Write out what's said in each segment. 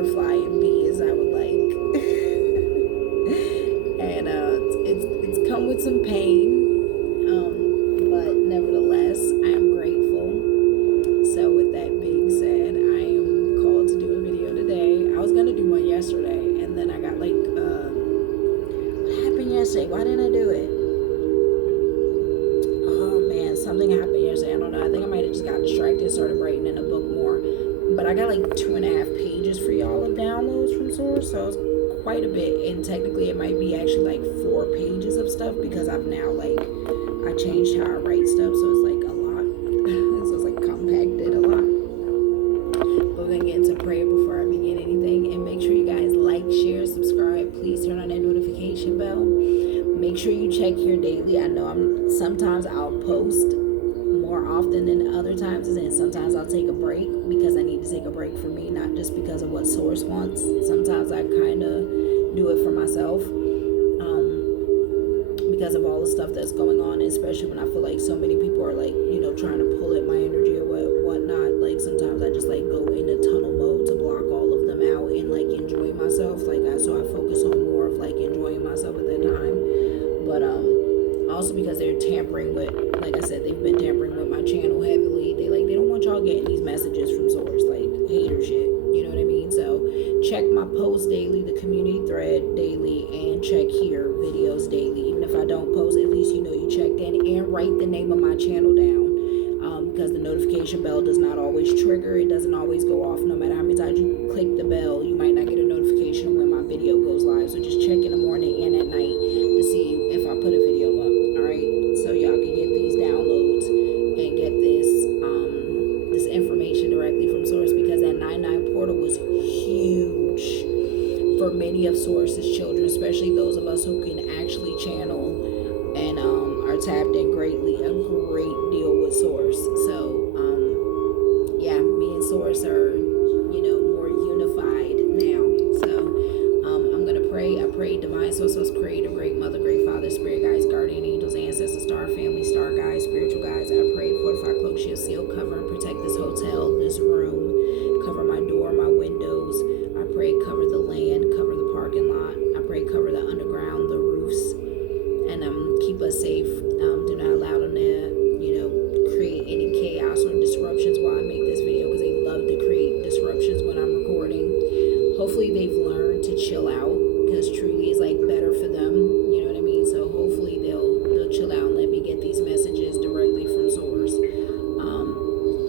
butterfly and bees I would like. And it's come with some pain, but nevertheless, I am grateful. So with that being said, I am called to do a video today. I was gonna do one yesterday, and then I got like, what happened yesterday? Why didn't I do it? Oh man, something happened yesterday. I don't know. I think I might have just got distracted and started writing in a book more. But I got like 2.5 pages for y'all of downloads from Source, so it's quite a bit. And technically, it might be actually like 4 pages of stuff because I've now like I changed how I write stuff, so it's like a lot. So it's like compacted a lot. But we're gonna get into prayer before I begin anything, and make sure you guys like, share, subscribe. Please turn on that notification bell. Make sure you check here daily. I know sometimes I'll post more often than other times, and sometimes I'll take a break because I need to take a break for me, not just because of what Source wants. Sometimes I kind of do it for myself, because of all the stuff that's going on, especially when I feel like so many people are like, trying to pull at my energy or whatnot. Like sometimes I just like go into tunnel mode to block all of them out and like enjoy myself. So I focus on more of like enjoying myself at that time. But also because they're tampering with, like I said, they've been tampering with my channel heavily. They don't want y'all getting these messages from Source, like hater shit. You know what I mean? So check my posts daily, the community thread daily, and check here videos daily. Even if I don't post, at least you know you checked in, and write the name of my channel down, because the notification bell does not always trigger. It doesn't always go off. No matter how many times you click the bell, you might not get a notification when my video goes live. So just check in the morning and at night to see if I put a video up. All right, so y'all can get these downloads and get this information directly from Source, because that 99 portal was huge for many of Source's children, especially those of us who can actually channel and are tapped in greatly, a great deal with Source. So yeah, me and Source are more unified now. So I'm gonna pray. I pray divine source, creator, great mother, great father, spirit guides, guardian angels, ancestors, star family, star guides, spiritual guides. I pray, fortify, cloak, shield, seal, cover, and protect this hotel, this room, cover my door, my windows. I pray, cover the land, cover the parking lot. I pray, cover the underground, the roofs, and keep us safe. Do not allow them to create any chaos or disruptions while I make this video, because they love to create disruptions when I'm recording. Hopefully they've learned to chill out, because truly is like better for them. You know what I mean? So hopefully they'll chill out and let me get these messages directly from Source.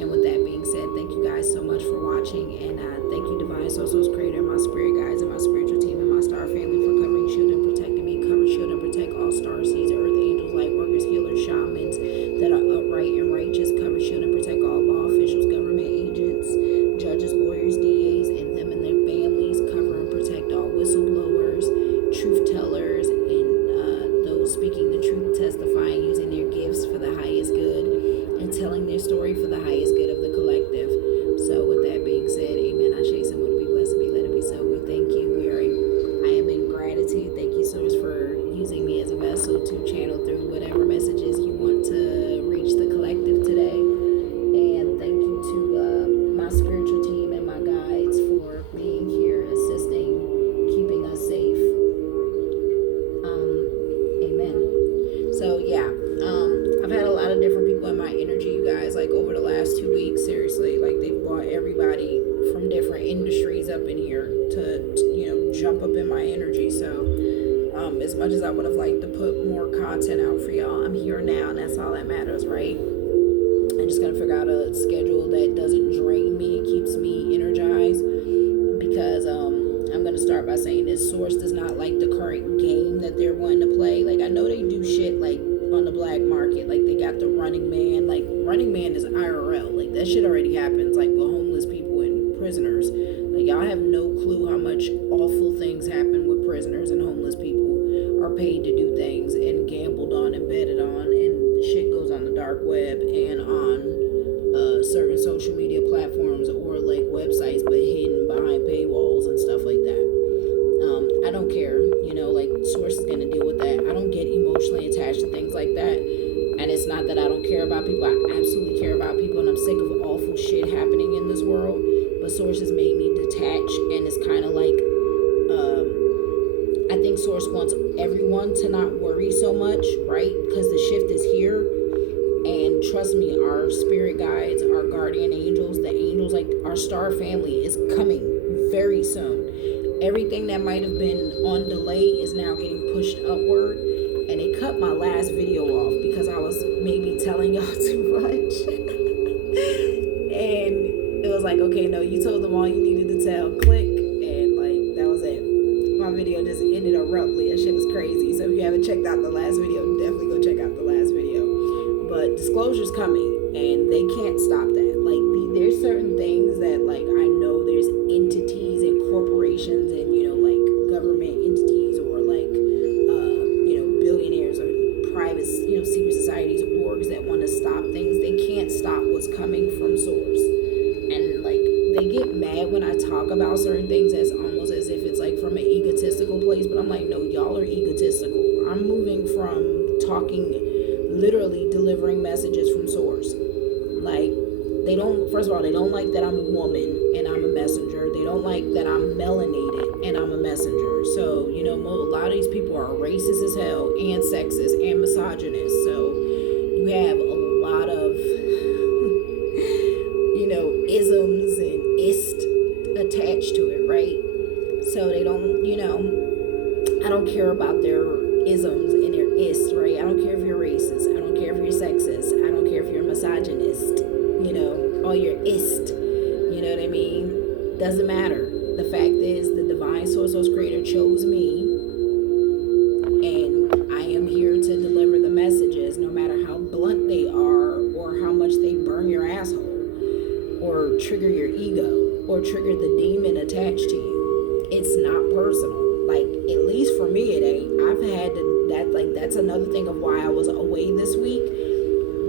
And with that being said, thank you guys so much for watching, and thank you, Divine Source Creator, my spirit guides, and my spiritual team, and my star family for covering, shielding, and protecting me. Cover, shield, and protect all starseeds, earth angels, light workers, healers, shamans that are upright and righteous. Cover, shield, and protect all law officials, government agents, judges, lawyers, DAs, and them and their families. Cover and protect all whistleblowers, truth tellers, and those speaking the truth, testifying, using their gifts for the highest good, and telling their story for the highest good of the collective. So with that being said, amen. I say someone to be blessed, be let it be so. We thank you. I am in gratitude. Thank you, Source, for using me as a vessel to channel through whatever messages you want to reach the collective today. And thank you to my spiritual team and my guides for being here, assisting, keeping us safe. Amen. So yeah, I've had a lot of different people in my energy, you guys, like over the last 2 weeks. Seriously, like they've brought everybody from different industries up in here to jump up in my energy. So as much as I would have liked to put more content out for y'all, I'm here now, and that's all that matters, right? I'm just gonna figure out a schedule that doesn't drain me and keeps me energized, because I'm gonna start by saying this: Source does not like the current game that they're wanting to play. Like, I know they do shit like on the black market, like they got the Running Man. Like, Running Man is IRL. Like, that shit already happens, like with homeless people and prisoners. Like, y'all have no clue how much awful things happen with prisoners and homeless people are paid to do things and gambled on and betted on, and shit goes on the dark web and on certain social media platforms or like websites, but hidden behind paywalls and stuff like that. I don't care, like Source is gonna deal with that. I don't get emotionally attached to things like that, and it's not that I don't care about people. I absolutely care about people, and I'm sick of awful shit happening in this world. But Source has made me detach, and it's kind of like, I think Source wants everyone to not worry so much, right? Because the shift is here. And trust me, our spirit guides, our guardian angels, the angels, like our star family is coming very soon. Everything that might have been on delay is now getting pushed upward. And they cut my last video off because I was maybe telling y'all too much. And it was like, okay, no, you told them all you needed to tell. Click. And like, that was it. My video just ended abruptly. That shit was crazy. So if you haven't checked out the last video, definitely go check out the last video. But disclosure's coming, and they can't stop that. Like, there's certain things that, like, I know there's entities and corporations and, you know, like, government entities or, like, you know, billionaires or private, you know, secret societies, orgs that want to stop things. They can't stop what's coming from Source. And, like, they get mad when I talk about certain things as almost as if it's, like, from an egotistical place. But I'm like, no, y'all are egotistical. I'm moving from talking, literally delivering messages from Source. Like, they don't, first of all, they don't like that I'm a woman and I'm a messenger. They don't like that I'm melanated and I'm a messenger. So, you know, a lot of these people are racist as hell and sexist and misogynist. So you have a lot of, you know, isms and ist attached to it, right? So they don't, you know, I don't care about their isms and their ist, right? I don't care if you're racist. I don't care if you're sexist. I don't care if you're misogynist, you know, or you're ist. You know what I mean? Doesn't matter. The fact is, the divine source creator chose me, and I am here to deliver the messages, no matter how blunt they are or how much they burn your asshole or trigger your ego or trigger the demon attached to you. It's not personal. Like, at least for me, it ain't. I've had to, that's another thing of why I was away this week.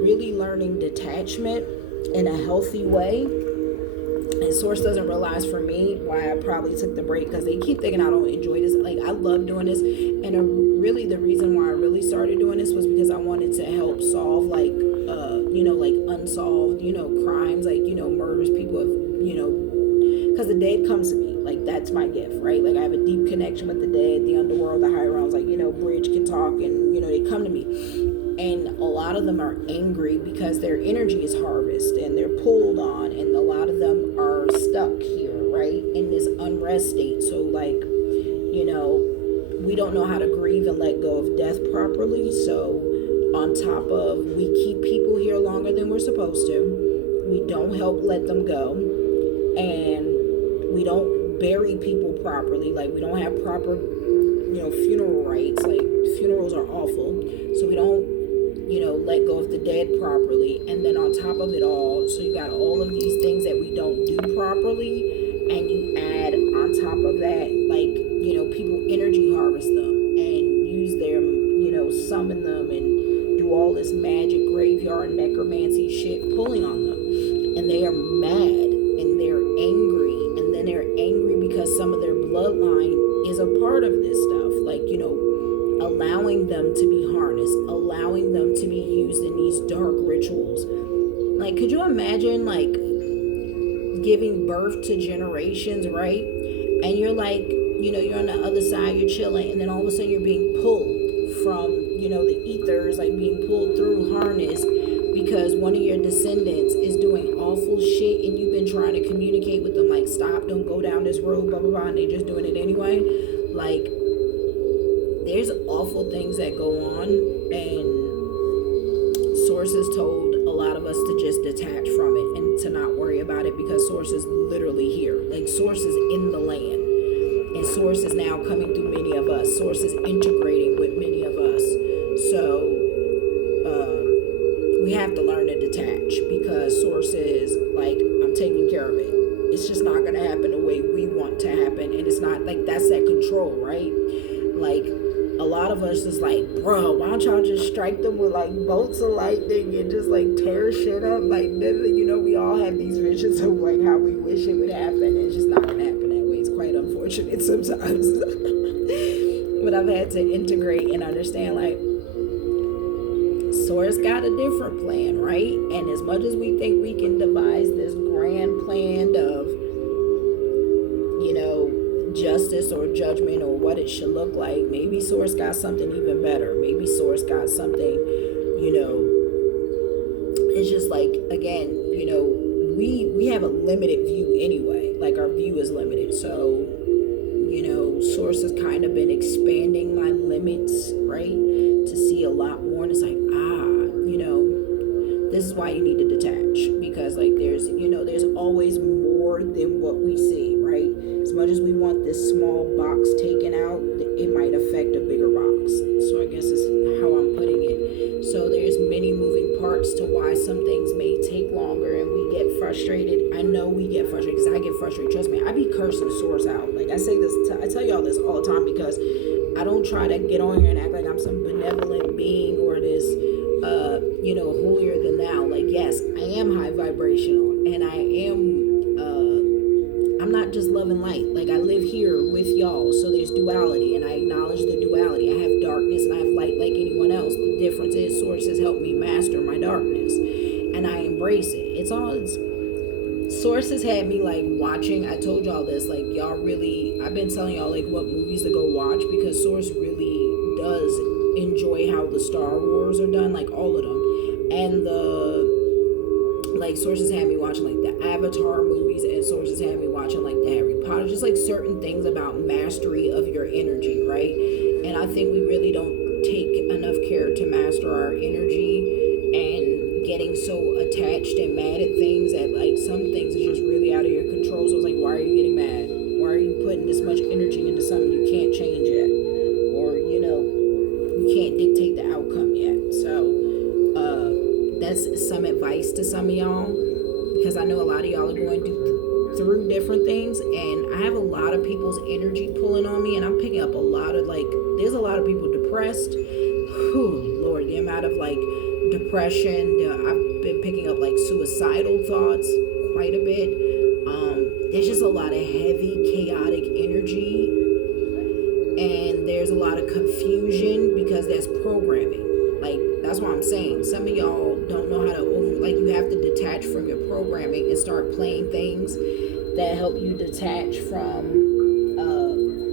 Really learning detachment in a healthy way. And Source doesn't realize for me why I probably took the break, because they keep thinking I don't enjoy this. Like, I love doing this. And really the reason why I really started doing this was because I wanted to help solve, like, you know, like unsolved, you know, crimes, like, you know, murders, people have, you know, because the dead comes to me. Like, that's my gift, right? Like, I have a deep connection with the dead, the underworld, the higher realms. Like, you know, Bridge can talk, and, you know, they come to me. And a lot of them are angry because their energy is harvested and they're pulled on, and a lot of them are stuck here, right, in this unrest state. So, like, you know, we don't know how to grieve and let go of death properly. So, on top of, we keep people here longer than we're supposed to. We don't help let them go. And we don't bury people properly. Like, we don't have proper, you know, funeral rites. Like, funerals are awful. So we don't, you know, let go of the dead properly. And then on top of it all, so you got all of these things that we don't do properly, and you add on top of that, like, you know, people energy harvest them and use them, you know, summon them and do all this magic graveyard necromancy shit pulling on them. And they are mad and they're angry, and then they're angry because some of their bloodline is a part of this stuff. Like, you know, allowing them to be harnessed, allowing them to be used in these dark rituals. Like, could you imagine, like, giving birth to generations, right? And you're like, you know, you're on the other side, you're chilling, and then all of a sudden you're being pulled from, you know, the ethers, like being pulled through, harnessed, because one of your descendants is doing awful shit, and you've been trying to communicate with them, like, stop, don't go down this road, blah, blah, blah, and they're just doing it anyway. Like, there's awful things that go on, and Sources told a lot of us to just detach from it and to not worry about it, because Source is literally here. Like, Source is in the land, and Source is now coming through many of us. Source is integrating with many of us. So we have to learn to detach, because Source is like, I'm taking care of it. It's just not going to happen the way we want to happen. And it's not like, that's that control, right? Like, a lot of us is like, bro, why don't y'all just strike them with, like, bolts of lightning and just, like, tear shit up? Like, you know, we all have these visions of, like, how we wish it would happen. And it's just not going to happen that way. It's quite unfortunate sometimes. But I've had to integrate and understand, like, Source got a different plan, right? And as much as we think we can devise this grand plan of, you know, justice or judgment or what it should look like, maybe Source got something even better. Maybe Source got something, you know, it's just like, again, you know, we have a limited view anyway. Like, our view is limited. So, you know, Source has kind of been expanding my limits, right? To see a lot more. And it's like, you know, this is why you need to detach. Because, like, there's, you know, there's always more than what we see, right? As much as we want this small box taken out, it might affect a bigger box. So I guess is how I'm putting it. So there's many moving parts to why some things may take longer and we get frustrated. I know we get frustrated because I get frustrated. Trust me, I be cursing Source out. Like, I say this, I tell y'all this all the time because I don't try to get on here and act like I'm some benevolent being or this, you know, holier than thou. Like, yes, I am high vibrational and I am, I'm not just love and light. Like, I live here with y'all, so there's duality, and I acknowledge the duality. I have darkness and I have light like anyone else. The difference is Source has helped me master my darkness, and I embrace it. Source has had me, like, watching. I told y'all this, like, y'all really, I've been telling y'all, like, what movies to go watch, because Source really does enjoy how the Star Wars are done, like, all of them. And like, Sources had me watching, like, the Avatar movies, and Sources had me watching, like, the Harry Potter, just, like, certain things about mastery of your energy, right? And I think we really don't take enough care to master our energy, and getting so attached and mad at things that, like, some things is just really out of your control. So it's like, why are you getting mad? Why are you putting this much energy into something you can't change yet? Or, you know, you can't dictate the outcome yet. So, that's some advice to some of y'all, because I know a lot of y'all are going through different things, and I have a lot of people's energy pulling on me, and I'm picking up a lot of, like, there's a lot of people depressed. Whew, Lord, the amount of, like, depression, I've been picking up, like, suicidal thoughts quite a bit. There's just a lot of heavy, chaotic energy, and there's a lot of confusion because there's programming. Like, that's what I'm saying. Some of y'all don't know how to, like, you have to detach from your programming and start playing things that help you detach from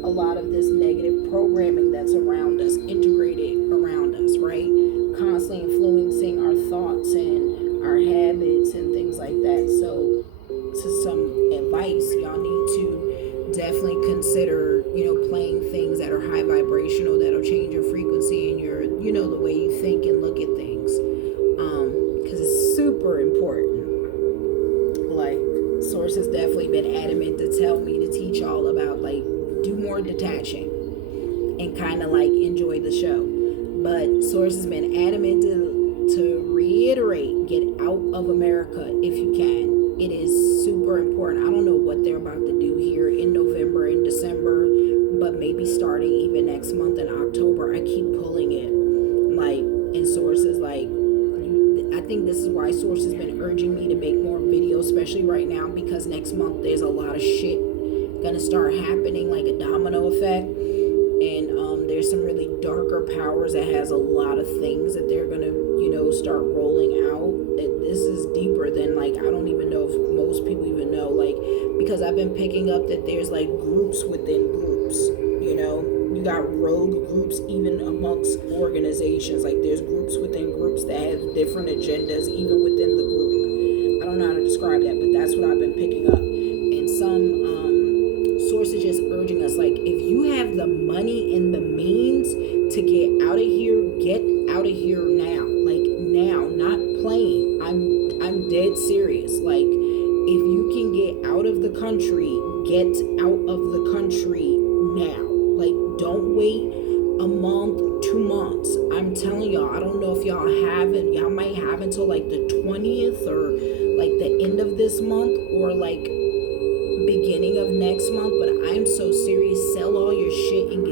a lot of this negative programming that's around us, integrated around us, right? Constantly influencing our thoughts and our habits and things like that. So, to some advice, y'all need to definitely consider, you know, playing things that are high vibrational, that'll change your frequency and your, you know, the way you think and look at things, because it's super important. Like, Source has definitely been adamant to tell me to teach all about, like, do more detaching and kind of, like, enjoy the show. But Source has been adamant to reiterate, get out of America if you can. It is super important. I don't know what they're about to do here in November and December, but maybe starting even next month in October. I keep pulling it, like, and Source is like, I think this is why Source has been urging me to make more videos, especially right now, because next month there's a lot of shit gonna start happening, like a domino effect, and there's some really darker powers that has a lot of things that they're gonna, you know, start rolling out. That this is deeper than, like, I don't even know if most people even know, like, because I've been picking up that there's, like, groups within groups, you know. You got rogue groups even amongst organizations. Like, there's groups within groups that have different agendas even within the group. I don't know how to describe that, but that's what I've been picking up. And some sources just urging us, like, if you have the money and the means to get out of here, get out of here now. Like, now, not playing. I'm dead serious. Like, if you can get out of the country, get out of the country now. Like, don't wait a month, 2 months. I'm telling y'all, I don't know if y'all haven't. Y'all might have until, like, the 20th or, like, the end of this month or, like, beginning of next month. But I'm so serious. Sell all your shit and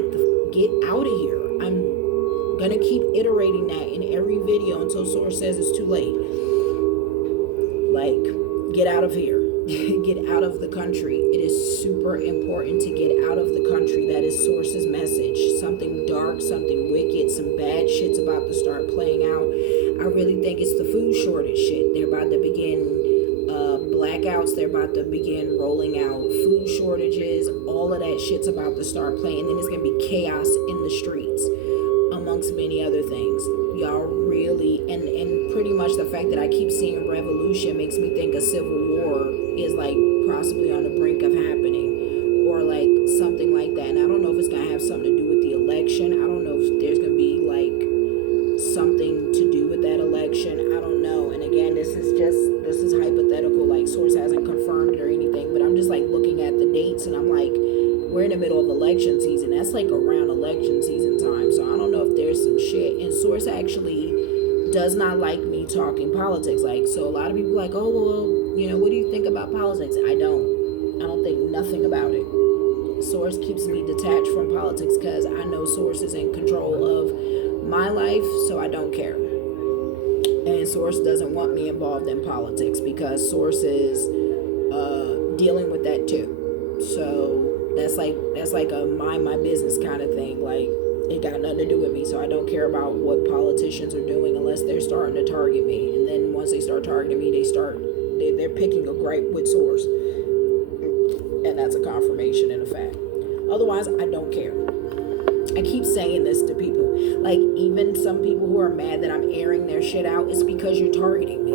get out of here. I'm gonna keep iterating that in every video until Source says it's too late. Like, get out of here. Get out of the country. It is super important to get out of the country. That is Source's message. Something dark, something wicked, some bad shit's about to start playing out. I really think it's the food shortage shit. They're about to begin blackouts. They're about to begin rolling out food shortages. All of that shit's about to start playing. And then it's going to be chaos in the streets, amongst many other things. Y'all really, and pretty much the fact that I keep seeing revolution makes me think a civil war is like possibly on the brink of happening, or like something like that. And I don't know if it's going to have something to do with the election. I don't know if there's going to be like something to do with that election. I don't know. And again, this is hypothetical. Like, source hasn't confirmed it or anything, but I'm just like looking at the dates, and I'm like, we're in the middle of election season. That's like around election season time. So I don't know if there's some shit. And source actually does not like me talking politics. Like, so a lot of people are like, oh, well, you know, what do you think about politics? I don't think nothing about it. Source keeps me detached from politics because I know source is in control of my life, so I don't care. And source doesn't want me involved in politics because source is dealing with that too. So that's like a mind my business kind of thing. Like, it got nothing to do with me, so I don't care about what politicians are doing unless they're starting to target me. And then once they start targeting me, they're picking a gripe with source, and that's a confirmation and a fact. Otherwise, I don't care. I keep saying this to people. Like, even some people who are mad that I'm airing their shit out, it's because you're targeting me.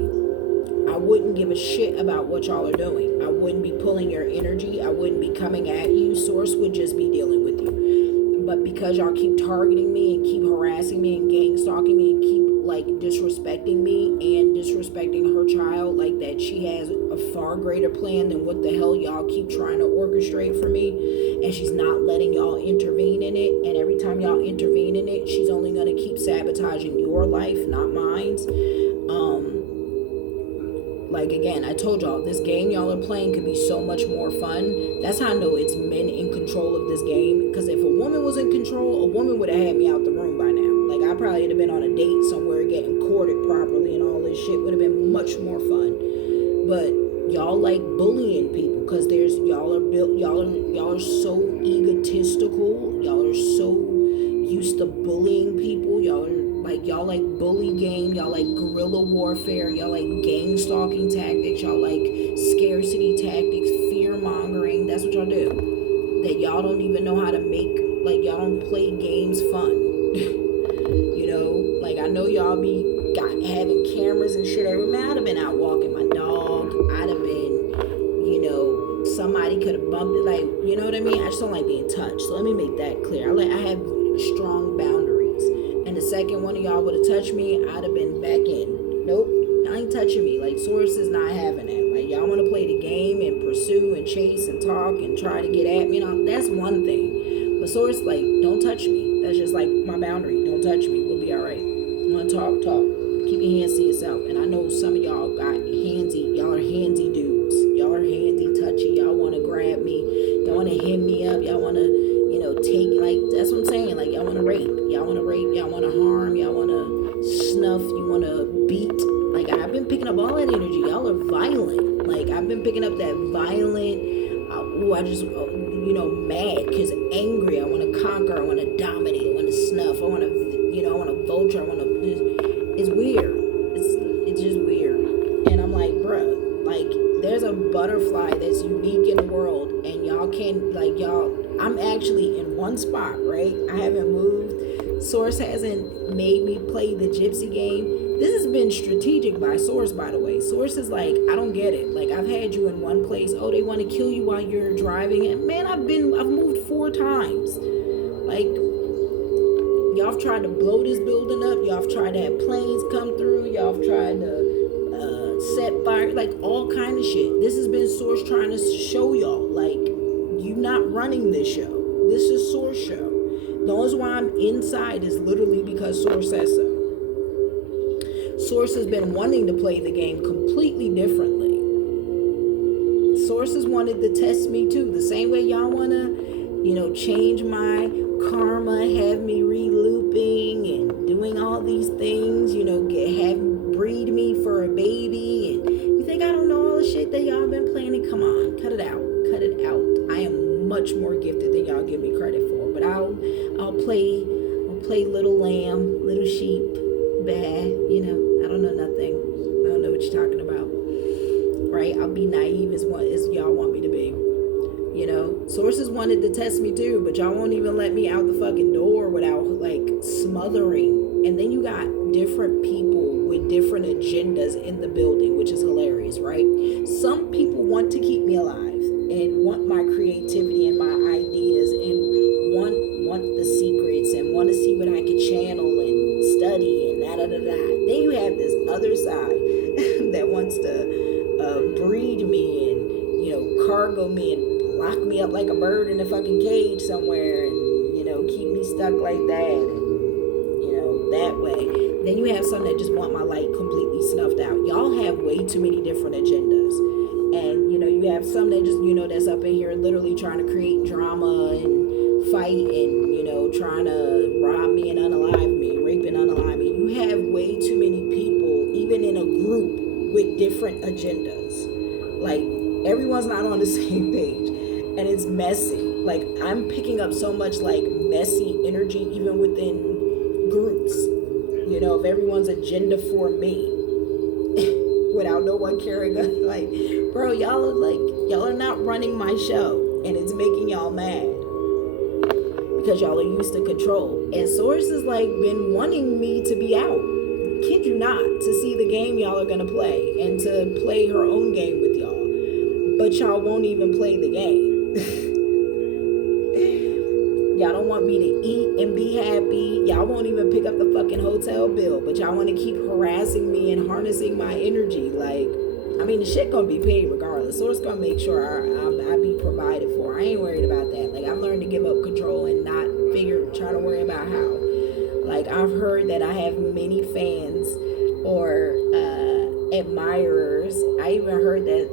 I wouldn't give a shit about what y'all are doing. I wouldn't be pulling your energy. I wouldn't be coming at you. Source would just be dealing with you. But because y'all keep targeting me and keep harassing me and gang stalking me and keep like disrespecting me and disrespecting her child, like that she has a far greater plan than what the hell y'all keep trying to orchestrate for me, and she's not letting y'all intervene in it. And every time y'all intervene in it, she's only going to keep sabotaging your life, not mine's. Like, again, I told y'all, this game y'all are playing could be so much more fun. That's how I know it's men in control of this game. Because if a woman was in control, a woman would have had me out the room by now. Like, I probably would have been on a date somewhere getting courted properly and all this shit would have been much more fun. But y'all like bullying people because y'all are so egotistical. Y'all are so used to bullying people. Y'all like bully game, y'all like guerrilla warfare, y'all like gang stalking tactics, y'all like scarcity tactics, fear mongering. That's what y'all do. That y'all don't even know how to make, like, y'all don't play games fun. You know, like, I know y'all be having cameras and shit every man. I'd have been out walking my dog. I'd have been, you know, somebody could have bumped it, like, you know what I mean? I just don't like being touched. So let me make that clear. I have strong boundaries. And the second one of y'all would have touched me, I'd have been back in. Nope, y'all ain't touching me. Like, source is not having it. Like, y'all want to play the game and pursue and chase and talk and try to get at me. You know, that's one thing. But source, like, don't touch me. That's just like my boundary. Don't touch me. We'll be all right. You want to talk, talk. Keep your hands to yourself. And I know some of y'all got handsy. Y'all are handsy dudes. Y'all are handsy, touchy. Y'all want to grab me. Y'all want to hem me up. Y'all want to, you know, take, like, that's what I'm saying. Like, y'all want to rape. Y'all want to rape. Y'all want to harm. Y'all want to snuff. You want to beat. Like, I've been picking up all that energy. Y'all are violent. Like, I've been picking up that violent, you know, mad, because angry. I want to conquer. I want to dominate. I want to snuff. I want to, you know, I want to vulture. I want to, it's weird. It's just weird. And I'm like, bruh, like, there's a butterfly that's unique in the world, and y'all can't, like, I'm actually in one spot, right? I haven't moved. Source hasn't made me play the gypsy game. This has been strategic by Source, by the way. Source is like, I don't get it. Like, I've had you in one place. Oh, they want to kill you while you're driving. And man, I've moved 4 times. Like, y'all have tried to blow this building up. Y'all have tried to have planes come through. Y'all have tried to set fire, like all kind of shit. This has been Source trying to show y'all, like, you not running this show. This is Source show. The only reason why I'm inside is literally because Source says so. Source has been wanting to play the game completely differently. Source has wanted to test me too. The same way y'all want to, you know, change my karma, have me re-looping and doing all these things, you know, breed me for a baby. And you think I don't know all the shit that y'all been planning? Come on, cut it out. Cut it out. I am much more gifted than y'all give me credit for. But I'll play little lamb, little sheep, bah, you know, I don't know nothing. I don't know what you're talking about. right? I'll be naive as y'all want me to be. You know, sources wanted to test me too, but y'all won't even let me out the fucking door without like smothering. And then you got different people with different agendas in the building, which is hilarious, right? Some people want to keep me alive and want my creativity and my ideas and want the secrets and want to see what I could channel and study and da da da da. Then you have this other side that wants to breed me and, you know, cargo me and lock me up like a bird in a fucking cage somewhere and, you know, keep me stuck like that and, you know, that way. Then you have some that just want my light completely snuffed out. Y'all have way too many different agendas. And, you know, you have some that just, you know, that's up in here literally trying to create drama and fight and, you know, trying to rob me and unalive me, rape and unalive me. You have way too many people, even in a group, with different agendas. Like, everyone's not on the same page. And it's messy. Like, I'm picking up so much like messy energy even within groups, you know, of everyone's agenda for me without no one caring. Like, bro, y'all are not running my show, and it's making y'all mad because y'all are used to control. And Source has like been wanting me to be out, kid you not, to see the game y'all are gonna play and to play her own game with y'all, but y'all won't even play the game. Y'all don't want me to eat and be happy. Y'all won't even pick up the fucking hotel bill, but y'all want to keep harassing me and harnessing my energy. Like, I mean, the shit gonna be paid regardless. Source gonna make sure I be provided for. I ain't worried about that. Like, I've learned to give up control and not try to worry about how. Like, I've heard that I have many fans or admirers. I even heard that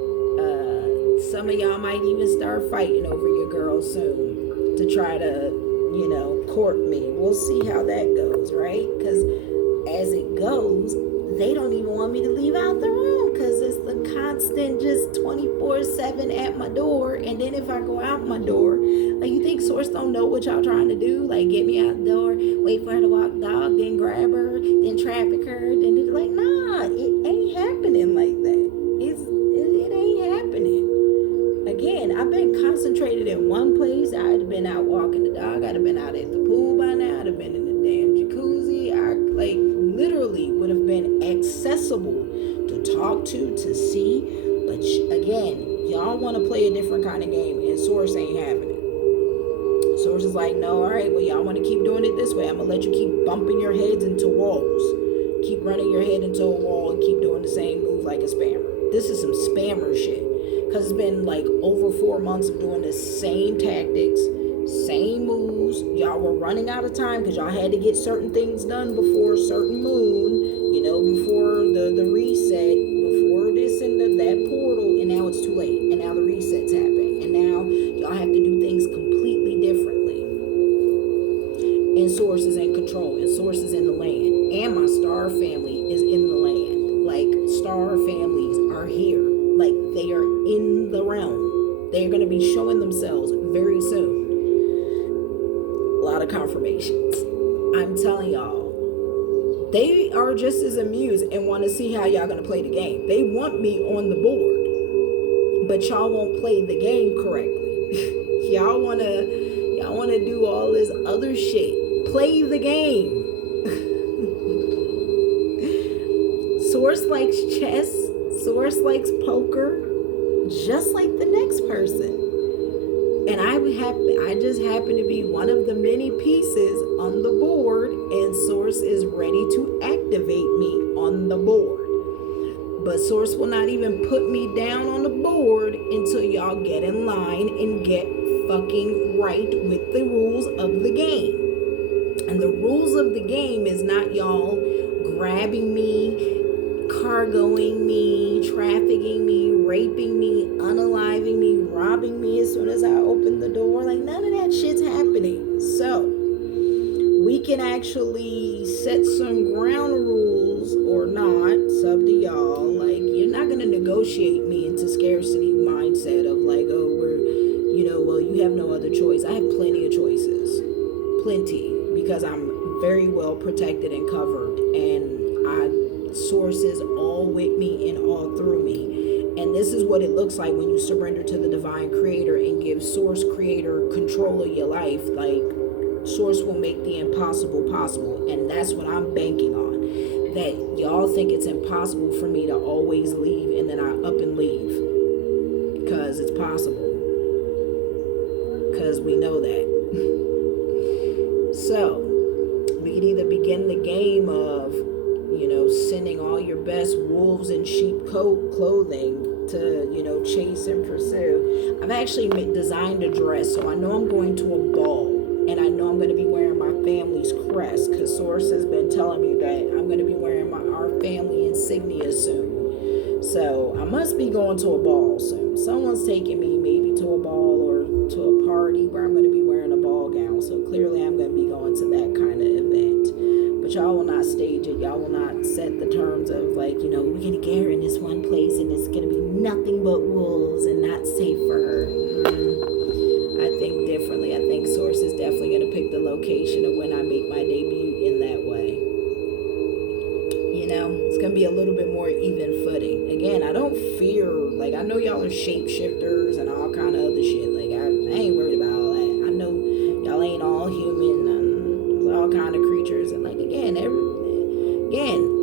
some of y'all might even start fighting over your girl soon to try to, you know, court me. We'll see how that goes, right? Because as it goes, they don't even want me to leave out the room because it's the constant just 24/7 at my door. And then if I go out my door, like, you think Source don't know what y'all trying to do? Like, get me out the door, wait for her to walk the dog, then grab her, then traffic her, then it's like, nah, it ain't happening like that. It ain't happening. Again, I've been concentrated in one place. I'd have been out walking the dog. I'd have been out at the pool by now. I'd have been in the damn jacuzzi. I, like, literally would have been accessible to talk to see. But again, y'all want to play a different kind of game, and Source ain't having it. Source is like, no, all right, well, y'all want to keep doing it this way. I'm going to let you keep bumping your heads into walls. Keep running your head into a wall and keep doing the same move like a spammer. This is some spammer shit. Because it's been like over 4 months of doing the same tactics, same moves. Y'all were running out of time because y'all had to get certain things done before a certain moon, you know, before the reset, before this and that portal, and now it's too late. And now the resets happen. And now y'all have to do things completely differently. And Source is in control, and Source is in the land. And my star family is in the land. Like, star families are here. Like, they are in the realm. They're going to be showing themselves very soon. A lot of confirmations. I'm telling y'all, they are just as amused and want to see how y'all going to play the game. They want me on the board, but y'all won't play the game correctly. y'all want to do all this other shit. Play the game. Source likes chess. Source likes poker, just like the next person. And I just happen to be one of the many pieces on the board, and Source is ready to activate me on the board. But Source will not even put me down on the board until y'all get in line and get fucking right with the rules of the game. And the rules of the game is not y'all grabbing me, cargoing me, trafficking me, raping me, unaliving me, robbing me as soon as I open the door. Like, none of that shit's happening. So we can actually set some ground rules or not. It's up to y'all. Like, you're not going to negotiate me into scarcity mindset of like, oh, well, you have no other choice. I have plenty of choices. Plenty. Because I'm very well protected and covered. And Source is all with me and all through me. And this is what it looks like when you surrender to the divine creator and give source creator control of your life. Like, source will make the impossible possible. And that's what I'm banking on. That y'all think it's impossible for me to always leave and then I up and leave. Because it's possible. Because we know that. So, we could either begin the game of, sending all your best wolves in sheep clothing to, chase and pursue. I've actually designed a dress, so I know I'm going to a ball, and I know I'm going to be wearing my family's crest, because Source has been telling me that I'm going to be wearing our family insignia soon. So I must be going to a ball soon. Someone's taking me maybe to a ball or to a party where I'm going to be wearing a ball gown. So clearly I'm going to be going to that kind of event. But y'all will not stage it. Y'all will not set the terms of like, we're going to get her in this one place and it's going to be nothing but wolves and not safe for her. I think differently. I think Source is definitely going to pick the location of when I make my debut in that way. It's going to be a little bit more even footing. Again, I don't fear, like, I know y'all are shapeshifters and all kind of other shit. Like, I ain't worried about all that. I know y'all ain't all human and all kind of creatures. And, like, again,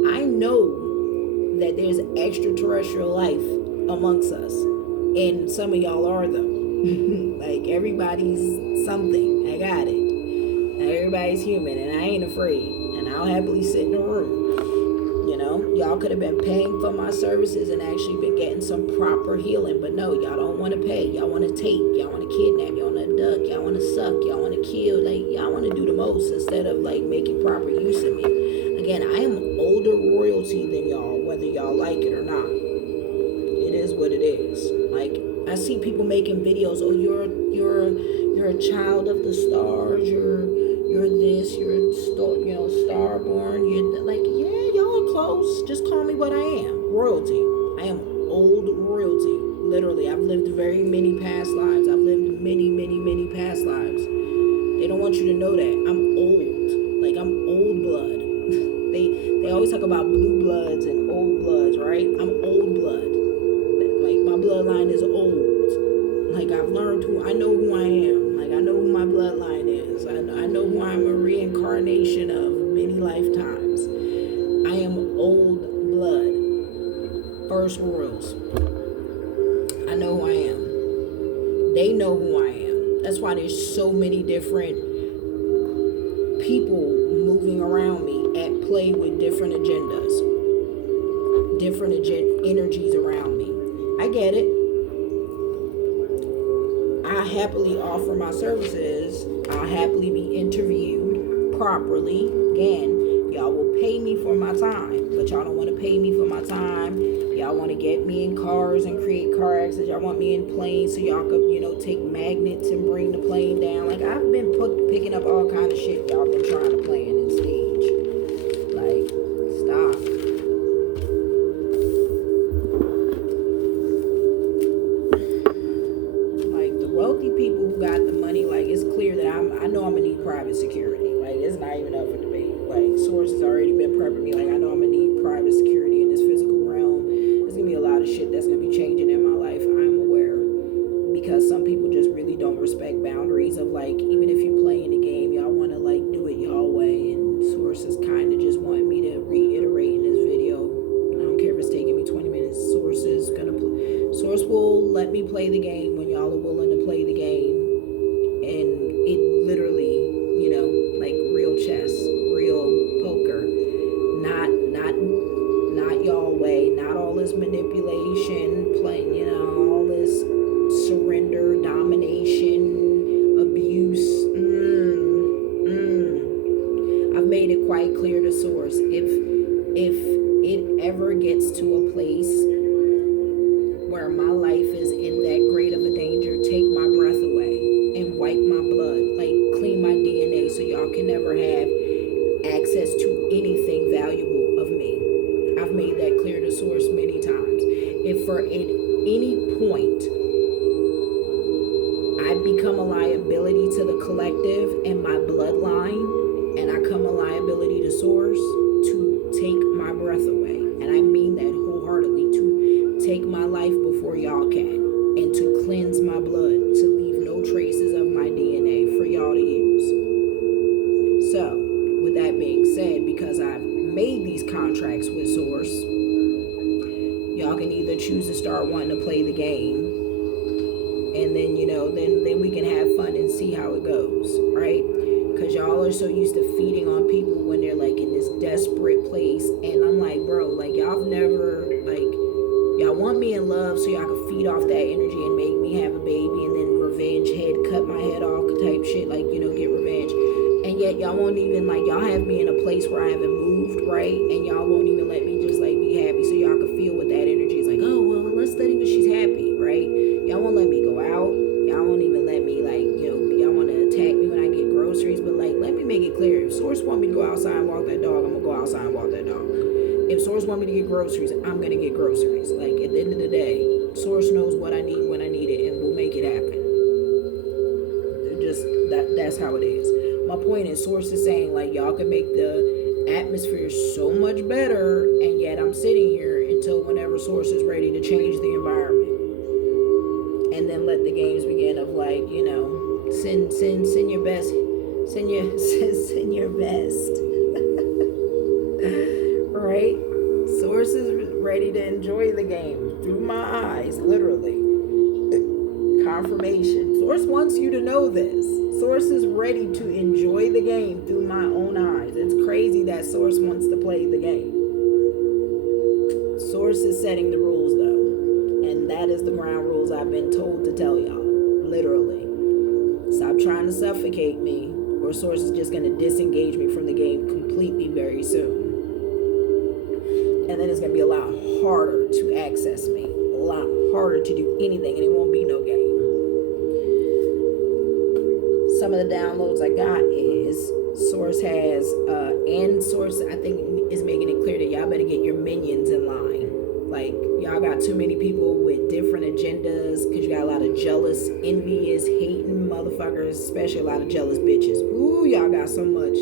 I know that there's extraterrestrial life amongst us. And some of y'all are, though. Like, everybody's something. I got it. Everybody's human, and I ain't afraid. And I'll happily sit in a room. Y'all could have been paying for my services and actually been getting some proper healing. But no, y'all don't want to pay. Y'all want to take. Y'all want to kidnap. Y'all want to abduct. Y'all want to suck. Y'all want to kill. Like, y'all want to do the most instead of, like, making proper use of me. Again, I am older royalty than y'all, whether y'all like it or not. It is what it is. Like, I see people making videos. Oh, you're a child of the stars. You're this. You're starborn. You're like, yeah, y'all are close. Just call me what I am. Royalty. I am old royalty. Literally, I've lived very many past lives. I've lived many, many, many past lives. They don't want you to know that. I'm old. Like, I'm old blood. They always talk about blue bloods and old bloods, right? I'm old blood. Like, my bloodline is old. Like, I've learned I know who I am. Like, I know who my bloodline is. I know who I'm a reincarnation of many lifetimes. I am old blood. First royals. I know who I am. They know who I am. That's why there's so many different people moving around me at play with different agendas. Different energies around me. I get it. I happily offer my services. I'll happily be interviewed properly. Again, y'all will pay me for my time, but y'all don't want to pay me for my time. Y'all want to get me in cars and create car accidents. Y'all want me in planes so y'all could, take magnets and bring the plane down. Like, I've been picking up all kind of shit y'all been trying to plan and stage. Like, stop. Wealthy people who got the money, like, it's clear that I know I'm gonna need private security. Like, it's not even up for debate. Like, Source has already been prepping me. Like, I know I'm gonna need private security in this physical realm. There's gonna be a lot of shit that's gonna be changing in my life. I'm aware, because some people just really don't respect boundaries of, like, even if you play in the game, y'all want to, like, do it y'all way. And Source is kind of just wanting me to reiterate in this video. I don't care if it's taking me 20 minutes. Source will let me play the game when y'all are willing to play the game. And it literally, like real chess, real poker, not y'all way, not all this manipulation, playing, all this surrender, domination, abuse. I've made it quite clear to Source. If it ever gets to a place where my life is in that great of a danger, take my breath away and wipe my blood, like clean my DNA so y'all can never have access to anything valuable of me. I've made that clear to Source many times. If for at any point I become a liability to the collective and my bloodline, and I come a liability to Source, to take my breath away. And I mean that wholeheartedly, to take my life before contracts with Source. Y'all can either choose to start wanting to play the game, and then then we can have fun and see how it goes, right? Because y'all are so used to feeding on people when they're like in this desperate place, and I'm like, bro, like y'all want me in love so y'all can feed off that energy and make me have a baby, and then revenge cut my head off type shit, like get revenge. And yet y'all won't even, like, y'all have me in a place where I haven't moved, right? And y'all won't even let me just like be happy so y'all can feel what that energy is like. Oh well, let's study when she's happy, right? Y'all won't let me go out. Y'all won't even let me, like, y'all want to attack me when I get groceries. But like, let me make it clear, if Source want me to go outside and walk that dog, I'm gonna go outside and walk that dog. If Source want me to get groceries, I'm gonna get groceries. Like, at the end of the day, Source knows what I need when I need it, and we'll make it happen. Just that's how it is. My point is, Source is saying, like, y'all can make the atmosphere so much better, and yet I'm sitting here until whenever Source is ready to change the environment, and then let the games begin of, like, send your best, send your best. Right? Source is ready to enjoy the game through my eyes, literally. Confirmation. Source wants you to know this. Source is ready to enjoy the game through my own eyes. It's crazy that Source wants to play the game. Source is setting the rules, though. And that is the ground rules I've been told to tell y'all. Literally. Stop trying to suffocate me, or Source is just going to disengage me from the game completely very soon. And then it's going to be a lot harder to access me. A lot harder to do anything, and it won't be no game. Some of the downloads I got is Source has, and Source, I think, is making it clear that y'all better get your minions in line. Like, y'all got too many people with different agendas, because you got a lot of jealous, envious, hating motherfuckers, especially a lot of jealous bitches. Ooh, y'all got so much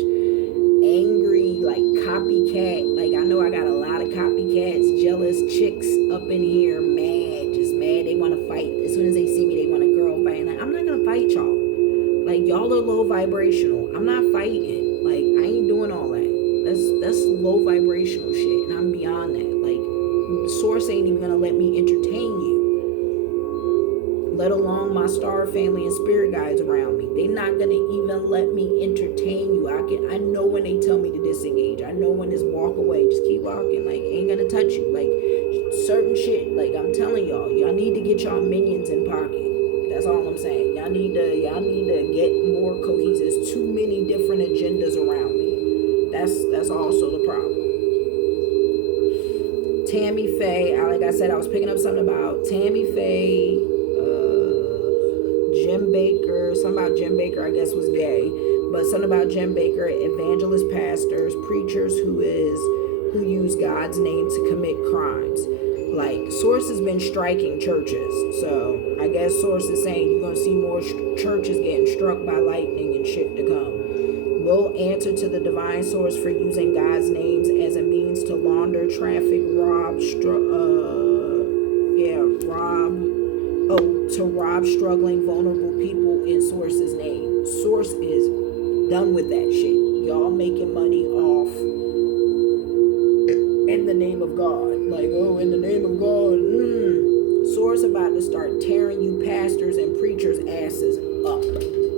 angry, like, copycat. Like, I know I got a lot of copycats, jealous chicks up in here, just mad. They want to fight. As soon as they see me, they want a girl fight. Like, I'm not going to fight y'all. Like, y'all are low vibrational. I'm not fighting. Like, I ain't doing all that. That's low vibrational shit, and I'm beyond that. Like, Source ain't even gonna let me entertain you, let alone my star family and spirit guides around me. They not gonna even let me entertain you. I know when they tell me to disengage. I know when it's walk away. Just keep walking. Like, ain't gonna touch you. Like, certain shit. Like, I'm telling y'all need to get y'all minions in pocket. That's all I'm saying. Y'all need to get more cohesive. There's too many different agendas around me. That's also the problem. Tammy Faye, like I said, I was picking up something about Tammy Faye, Jim Baker. Something about Jim Baker, I guess, was gay, but something about Jim Baker, evangelist pastors, preachers who use God's name to commit crimes. Like, Source has been striking churches, so I guess Source is saying you're gonna see more churches getting struck by lightning and shit to come. Will answer to the divine Source for using God's names as a means to launder, traffic, rob struggling, vulnerable people in Source's name. Source is done with that shit. Y'all making money off in the name of God. Like, oh, in the name of God. Source about to start tearing you pastors and preachers' asses up.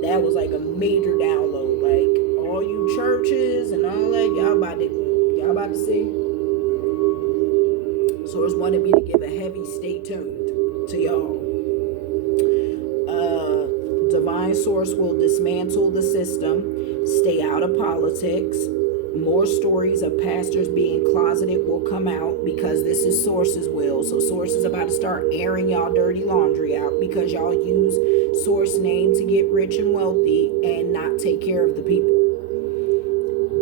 That was like a major download. Like, all you churches and all that, y'all about to see. Source wanted me to give a heavy stay tuned to y'all. Divine Source will dismantle the system, stay out of politics. More stories of pastors being closeted will come out because this is Source's will. So Source is about to start airing y'all dirty laundry out because y'all use Source name to get rich and wealthy and not take care of the people.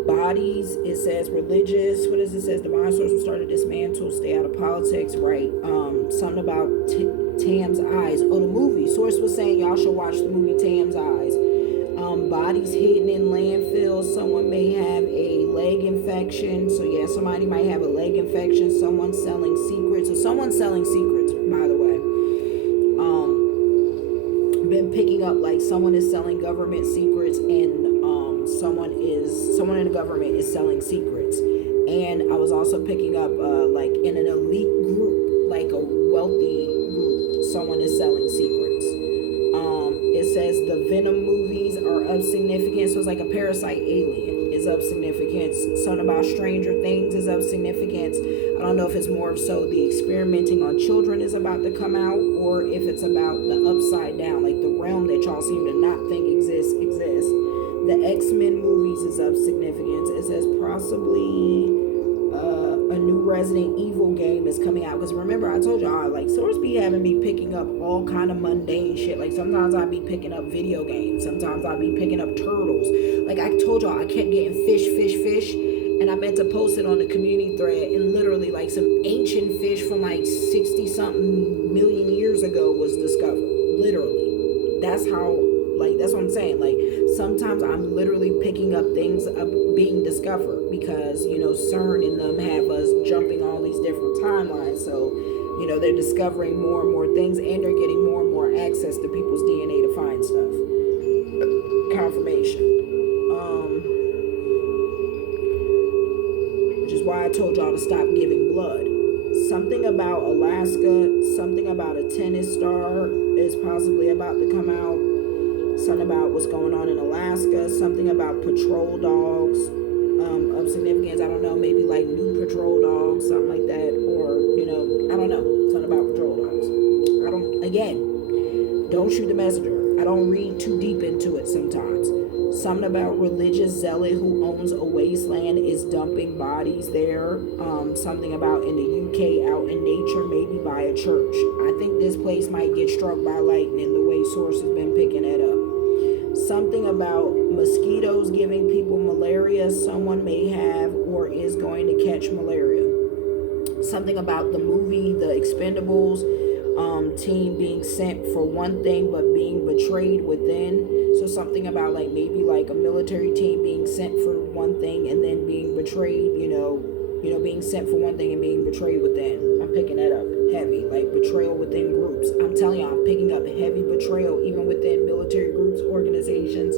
Bodies, it says religious, what does it say? Divine Source will start to dismantle, stay out of politics, right? Something about Tam's Eyes. Oh, the movie. Source was saying y'all should watch the movie Tam's Eyes. Bodies hidden in landfills. Someone may have a leg infection. So yeah, somebody might have a leg infection. Someone's selling secrets. So someone's selling secrets, by the way. Been picking up, like, someone is selling government secrets, and someone in the government is selling secrets. And I was also picking up like in an elite group, like a wealthy group, someone is selling secrets. It says the Venom movies are of significance. So it's like a parasite alien is of significance. Something about Stranger Things is of significance. I don't know if it's more so the experimenting on children is about to come out, or if it's about the upside down, like the realm that y'all seem to not think exists. The X-Men movies is of significance. It says possibly a new Resident Evil game is coming out. Because remember, I told y'all, like, Source be having me picking up all kind of mundane shit. Like, sometimes I'd be picking up video games. Sometimes I'd be picking up turtles. Like, I told y'all, I kept getting fish. And I meant to post it on the community thread. And literally, like, some ancient fish from, like, 60-something million years ago was discovered. Literally. That's how... Like, that's what I'm saying. Like, sometimes I'm literally picking up things being discovered because, you know, CERN and them have us jumping all these different timelines. So, you know, they're discovering more and more things, and they're getting more and more access to people's DNA to find stuff. Confirmation. Which is why I told y'all to stop giving blood. Something about Alaska, something about a tennis star is possibly about to come out. Something about what's going on in Alaska, something about patrol dogs of significance. I don't know, maybe like new patrol dogs, something like that, or, you know, I don't know, something about patrol dogs. Don't shoot the messenger. I don't read too deep into it sometimes. Something about religious zealot who owns a wasteland is dumping bodies there. Something about in the UK, out in nature, maybe by a church. I think this place might get struck by lightning the way Source has been picking it up. Something about mosquitoes giving people malaria. Someone may have or is going to catch malaria. Something about the movie The Expendables team being sent for one thing but being betrayed within. So something about like maybe like a military team being sent for one thing and then being betrayed, you know, being sent for one thing and being betrayed within. I'm picking that up heavy, like betrayal within groups. I'm telling you, I'm picking up heavy betrayal even within military groups, organizations,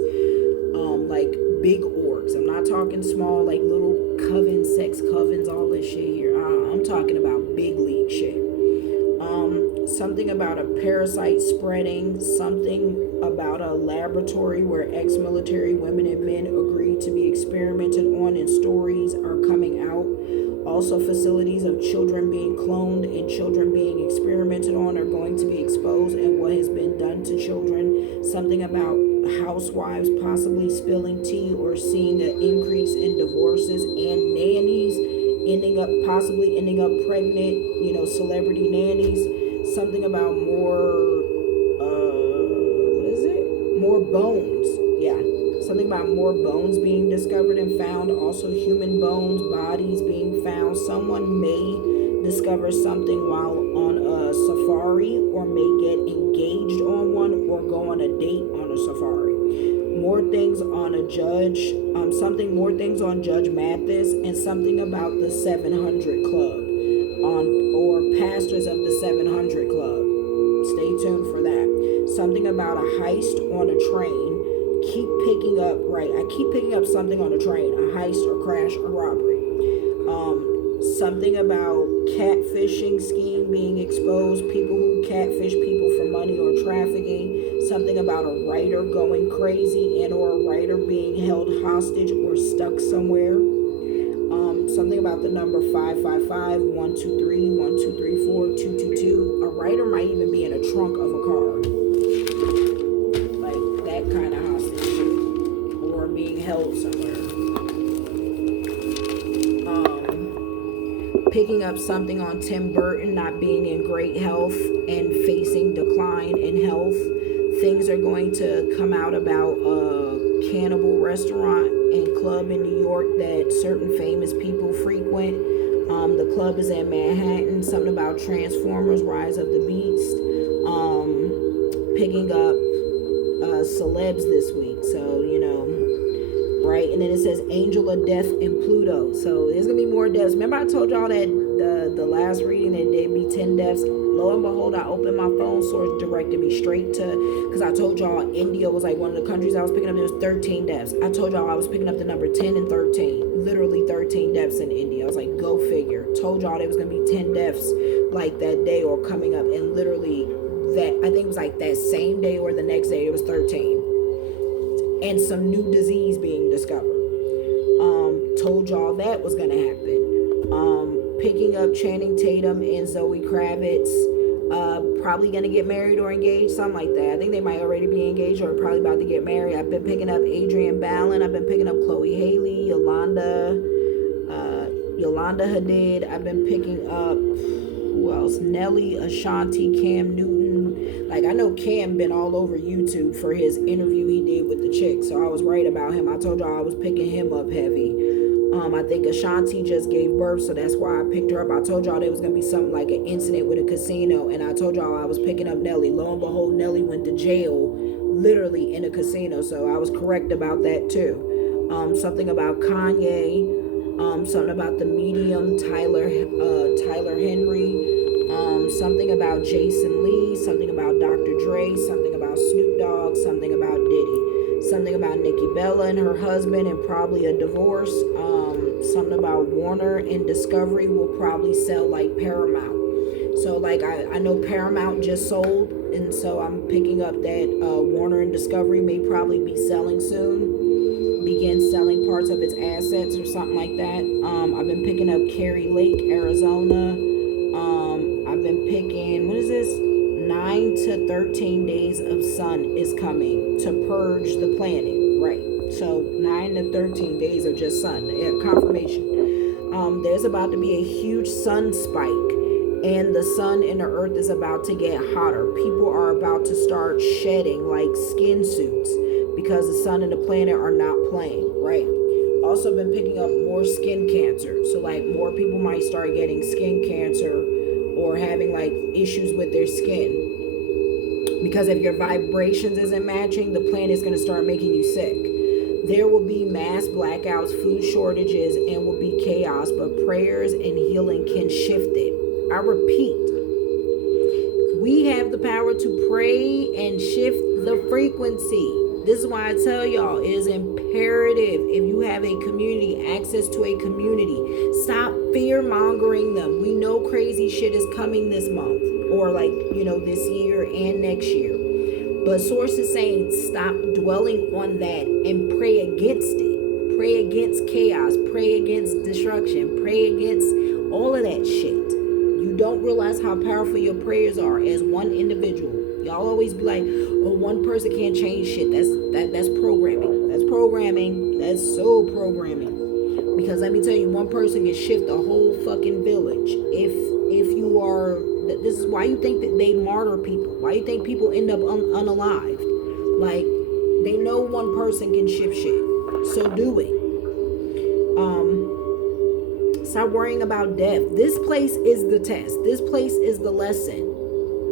like big orgs. I'm not talking small, like little covens, sex covens, all this shit here. I'm talking about big league shit. Something about a parasite spreading, something about a laboratory where ex-military women and men agreed to be experimented on and stories are coming out. Also, facilities of children being cloned and children being experimented on are going to be exposed, and what has been done to children. Something about housewives possibly spilling tea or seeing an increase in divorces, and nannies possibly ending up pregnant, you know, celebrity nannies. Something about more bones. Yeah. Something about more bones being discovered and found. Also human bones, bodies being found. Someone may discover something while on a safari, or may get engaged on one, or go on a date on a safari. More things on a judge, more things on Judge Mathis, and something about the 700 Club, or pastors of the 700 Club. Stay tuned for that. Something about a heist on a train. I keep picking up something on a train, a heist or crash or robbery. Something about catfishing scheme being exposed, people who catfish people for money or trafficking. Something about a writer going crazy and or a writer being held hostage or stuck somewhere. Something about the number 555, 123, 1234, 222. A writer might even be in a trunk of a car. Like that kind of hostage shit. Or being held somewhere. Picking up something on Tim Burton not being in great health and facing decline in health. Things are going to come out about a cannibal restaurant and club in New York that certain famous people frequent. The club is in Manhattan. Something about Transformers, Rise of the Beast. Picking up celebs this week. So, you know, right? And then it says Angel of Death and Pluto. So there's going to be more deaths. Remember I told y'all that the last reading that there'd be 10 deaths? Lo and behold, I opened my phone, Source directed me straight to, because I told y'all India was like one of the countries I was picking up. There was 13 deaths. I told y'all I was picking up the number 10 and 13. literally 13 deaths in India. I was like, go figure. Told y'all there was going to be 10 deaths like that day or coming up. And literally that, I think it was like that same day or the next day, it was 13. And some new disease being discovered. Told y'all that was going to happen. Picking up Channing Tatum and Zoe Kravitz. Probably going to get married or engaged, something like that. I think they might already be engaged or probably about to get married. I've been picking up Adrienne Ballin. I've been picking up Chloe Haley, Yolanda Hadid. I've been picking up, who else? Nelly, Ashanti, Cam Newton. Like, I know Cam been all over YouTube for his interview he did with the chick, so I was right about him. I told y'all I was picking him up heavy. I think Ashanti just gave birth, so that's why I picked her up. I told y'all there was going to be something like an incident with a casino, and I told y'all I was picking up Nelly. Lo and behold, Nelly went to jail literally in a casino, so I was correct about that too. Something about Kanye, something about the medium Tyler Henry, something about Jason Lee, something about Dr. Dre, something about Snoop Dogg, something about Diddy, something about Nikki Bella and her husband and probably a divorce, something about Warner and Discovery will probably sell like Paramount. So like I know Paramount just sold, and so I'm picking up that Warner and Discovery may probably be selling soon, begin selling parts of its assets or something like that. I've been picking up Carrie Lake, Arizona. I've been picking, what is this? 9 to 13 days of sun is coming to purge the planet, right? So 9 to 13 days of just sun, confirmation. There's about to be a huge sun spike, and the sun and the earth is about to get hotter. People are about to start shedding like skin suits because the sun and the planet are not playing, right? Also been picking up more skin cancer. So like more people might start getting skin cancer or having like issues with their skin. Because if your vibrations isn't matching, the planet is going to start making you sick. There will be mass blackouts, food shortages, and will be chaos, but prayers and healing can shift it. I repeat, we have the power to pray and shift the frequency. This is why I tell y'all, it is imperative if you have a community, access to a community, stop fear-mongering them. We know crazy shit is coming this month or like, this year and next year. But Source is saying stop dwelling on that and pray against it. Pray against chaos. Pray against destruction. Pray against all of that shit. You don't realize how powerful your prayers are as one individual. Y'all always be like, oh, one person can't change shit. That's programming. That's programming. That's so programming. Because let me tell you, one person can shift a whole fucking village. If you are, this is why you think that they martyr people. Why you think people end up unalived? Like, they know one person can shift shit. So do it. Stop worrying about death. This place is the test. This place is the lesson.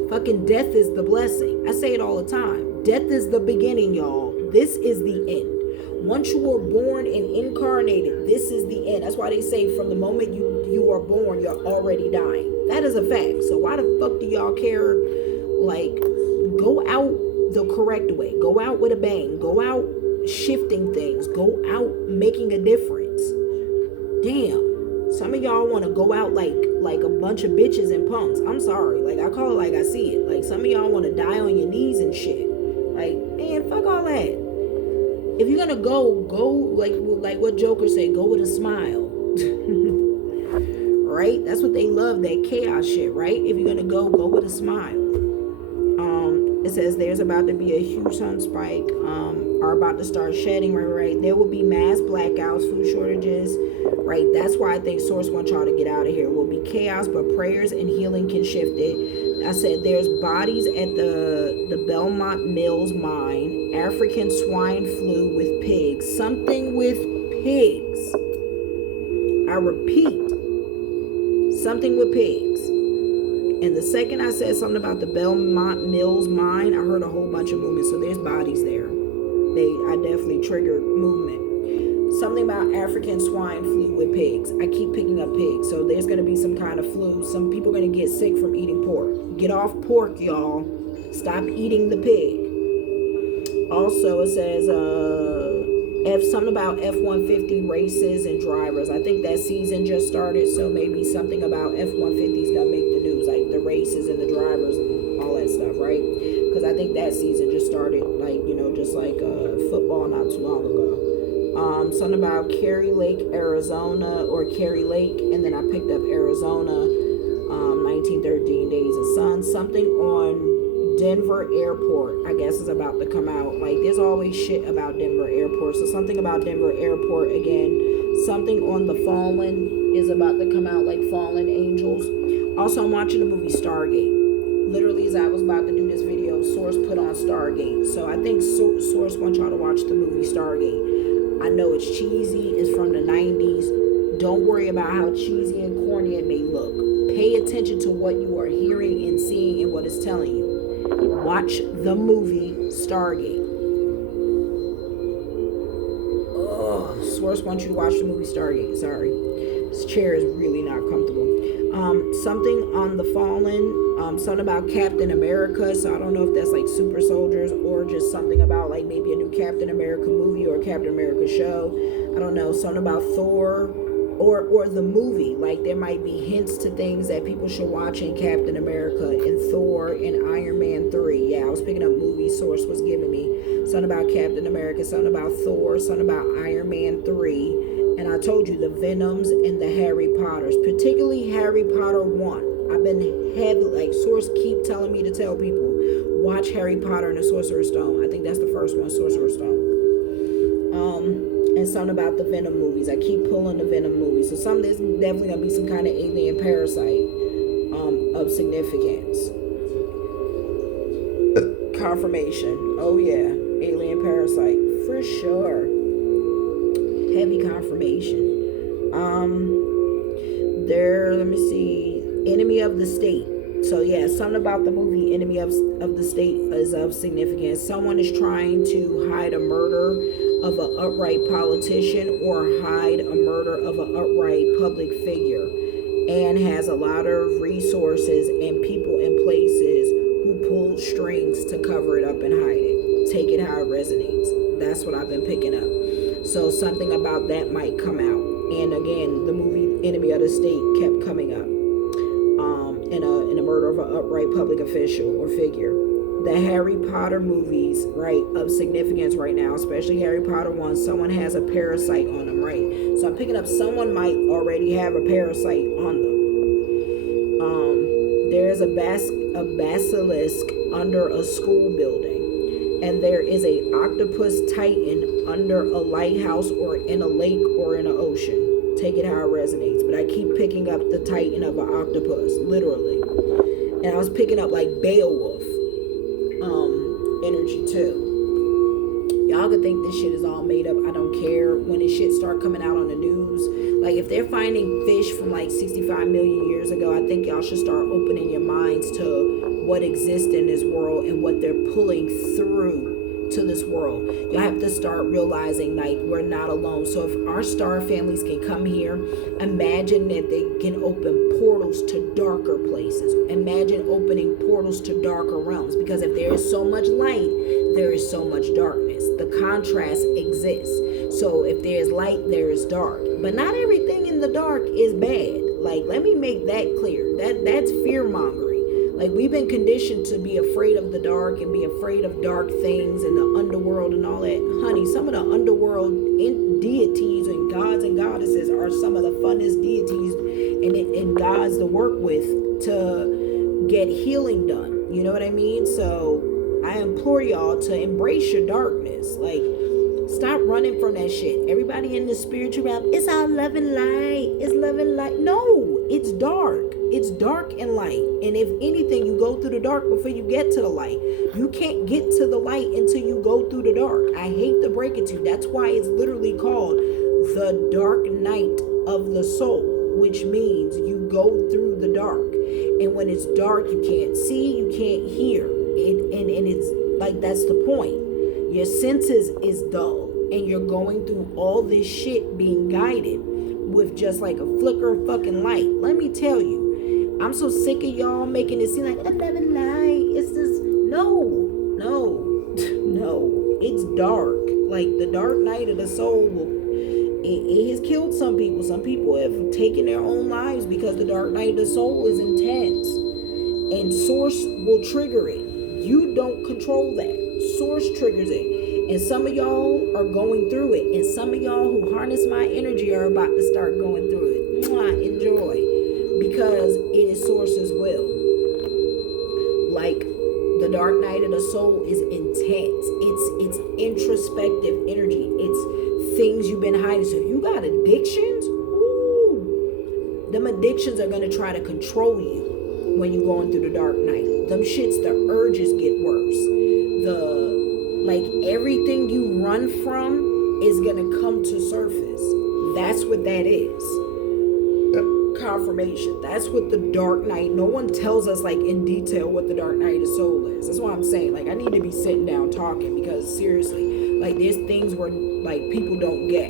Fucking death is the blessing. I say it all the time. Death is the beginning, y'all. This is the end. Once you are born and incarnated, this is the end. That's why they say from the moment you are born, you're already dying. That is a fact. So why the fuck do y'all care? Like, go out the correct way. Go out with a bang. Go out shifting things. Go out making a difference. Damn. Some of y'all want to go out like a bunch of bitches and punks. I'm sorry. Like, I call it like I see it. Like, some of y'all want to die on your knees and shit. Like, man, fuck all that. If you're gonna go like what Joker said, go with a smile. Right? That's what they love, that chaos shit, right? If you're gonna go with a smile. It says there's about to be a huge sun spike, are about to start shedding, right? There will be mass blackouts, food shortages, right? That's why I think Source wants y'all to get out of here. It will be chaos, but prayers and healing can shift it. I said there's bodies at the Belmont Mills mine, African swine flu with pigs, something with pigs. I repeat, something with pigs. And the second I said something about the Belmont Mills mine, I heard a whole bunch of movement. So there's bodies there. I definitely triggered movement. Something about African swine flu with pigs. I keep picking up pigs. So there's going to be some kind of flu. Some people are going to get sick from eating pork. Get off pork, y'all. Stop eating the pig. Also, it says, Something about F-150 races and drivers. I think that season just started, so maybe something about F-150s gonna make the news, like the races and the drivers and all that stuff, right? Because I think that season just started, like, just like football not too long ago. Something about Kerry Lake, Arizona, or Kerry Lake, and then I picked up Arizona, 1913 Days of Sun. Something on Denver Airport, I guess, is about to come out. Like, there's always shit about Denver Airport, so something about Denver Airport again. Something on The Fallen is about to come out, like Fallen Angels. Also, I'm watching the movie Stargate. Literally, as I was about to do this video, Source put on Stargate. So I think Source wants y'all to watch the movie Stargate. I know it's cheesy, it's from the 90s. Don't worry about how cheesy and corny it may look. Pay attention to what you are hearing and seeing and what it's telling you. Watch the movie Stargate. Oh, Source wants you to watch the movie Stargate. Sorry. This chair is really not comfortable. Something on The Fallen. Something about Captain America. So I don't know if that's like super soldiers or just something about like maybe a new Captain America movie or a Captain America show. I don't know. Something about Thor or the movie. Like there might be hints to things that people should watch in Captain America and Thor and Iron Man 3. Yeah, I was picking up movies Source was giving me. Something about Captain America, something about Thor, something about Iron Man 3. And I told you the Venoms and the Harry Potters, particularly Harry Potter 1. I've been heavy, like Source keep telling me to tell people, watch Harry Potter and the Sorcerer's Stone. I think that's the first one, Sorcerer's Stone. And something about the Venom movies. I keep pulling the Venom movies. So there's definitely gonna be some kind of alien parasite of significance. Confirmation. Oh yeah, alien parasite for sure. Heavy confirmation. Let me see, Enemy of the State. So yeah, something about the movie Enemy of the State is of significance. Someone is trying to hide a murder of an upright politician or hide a murder of an upright public figure, and has a lot of resources and people in places who pull strings to cover it up and hide it. Take it how it resonates. That's what I've been picking up. So something about that might come out. And again, the movie Enemy of the State kept coming up. In a murder of an upright public official or figure. The Harry Potter movies, right, of significance right now, especially Harry Potter 1, someone has a parasite on them, right? So I'm picking up someone might already have a parasite on them. There's a basilisk under a school building, and there is a octopus titan under a lighthouse or in a lake or in an ocean. Take it how it resonates. But I keep picking up the titan of an octopus, literally. And I was picking up like Beowulf energy too. Y'all could think this shit is all made up. I don't care. When this shit start coming out on the news, like if they're finding fish from like 65 million years ago, I think y'all should start opening your minds to what exists in this world and what they're pulling through to this world. Y'all have to start realizing like we're not alone. So if our star families can come here, imagine that they can open portals to darker places. Imagine opening portals to darker realms, because if there is so much light, there is so much darkness. The contrast exists. So if there is light, there is dark. But not everything in the dark is bad. Like, let me make that clear. That's fear mongering. Like, we've been conditioned to be afraid of the dark and be afraid of dark things and the underworld and all that. Honey, some of the underworld deities and gods and goddesses are some of the funnest deities and gods to work with to get healing done. You know what I mean? So I implore y'all to embrace your darkness. Like, stop running from that shit. Everybody in the spiritual realm, it's all love and light. It's love and light. No, it's dark. It's dark and light. And if anything, you go through the dark before you get to the light. You can't get to the light until you go through the dark. I hate to break it to you. That's why it's literally called the dark night of the soul, which means you go through the dark. And when it's dark, you can't see, you can't hear. And it's like, that's the point. Your senses is dull, and you're going through all this shit being guided with just like a flicker of fucking light. Let me tell you, I'm so sick of y'all making it seem like I never lie. It's this. No. It's dark. Like the dark night of the soul it has killed some people. Some people have taken their own lives because the dark night of the soul is intense. And source will trigger it. You don't control that. Source triggers it. And some of y'all are going through it. And some of y'all who harness my energy are about to start going through it. Mwah, enjoy. Because it is source's will. Like the dark night of the soul is intense. It's introspective energy. It's things you've been hiding. So if you got addictions, ooh, them addictions are gonna try to control you when you're going through the dark night. Them shits, the urges get worse. Everything you run from is gonna come to surface. That's what that is. Confirmation. That's what the dark night. No one tells us like in detail what the dark night of soul is. That's what I'm saying. Like I need to be sitting down talking because seriously, like there's things where like people don't get.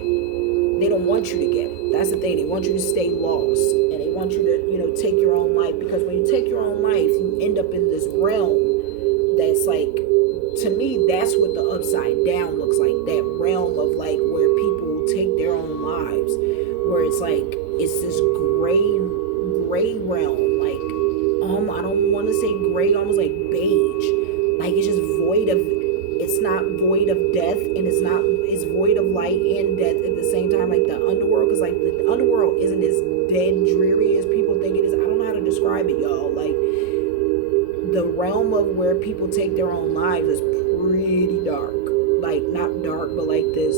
They don't want you to get it. That's the thing. They want you to stay lost and they want you to, take your own life, because when you take your own life, you end up in this realm that's like, to me, that's what the upside down looks like. That realm of like where people take their own lives, where it's like it's this gray realm, like I don't want to say gray, almost like beige, like it's just void of. It's not void of death, and it's void of light and death at the same time. Like the underworld, because like the underworld isn't as dead dreary as people think it is. I don't know how to describe it, y'all. Like the realm of where people take their own lives is pretty dark. Like not dark, but like this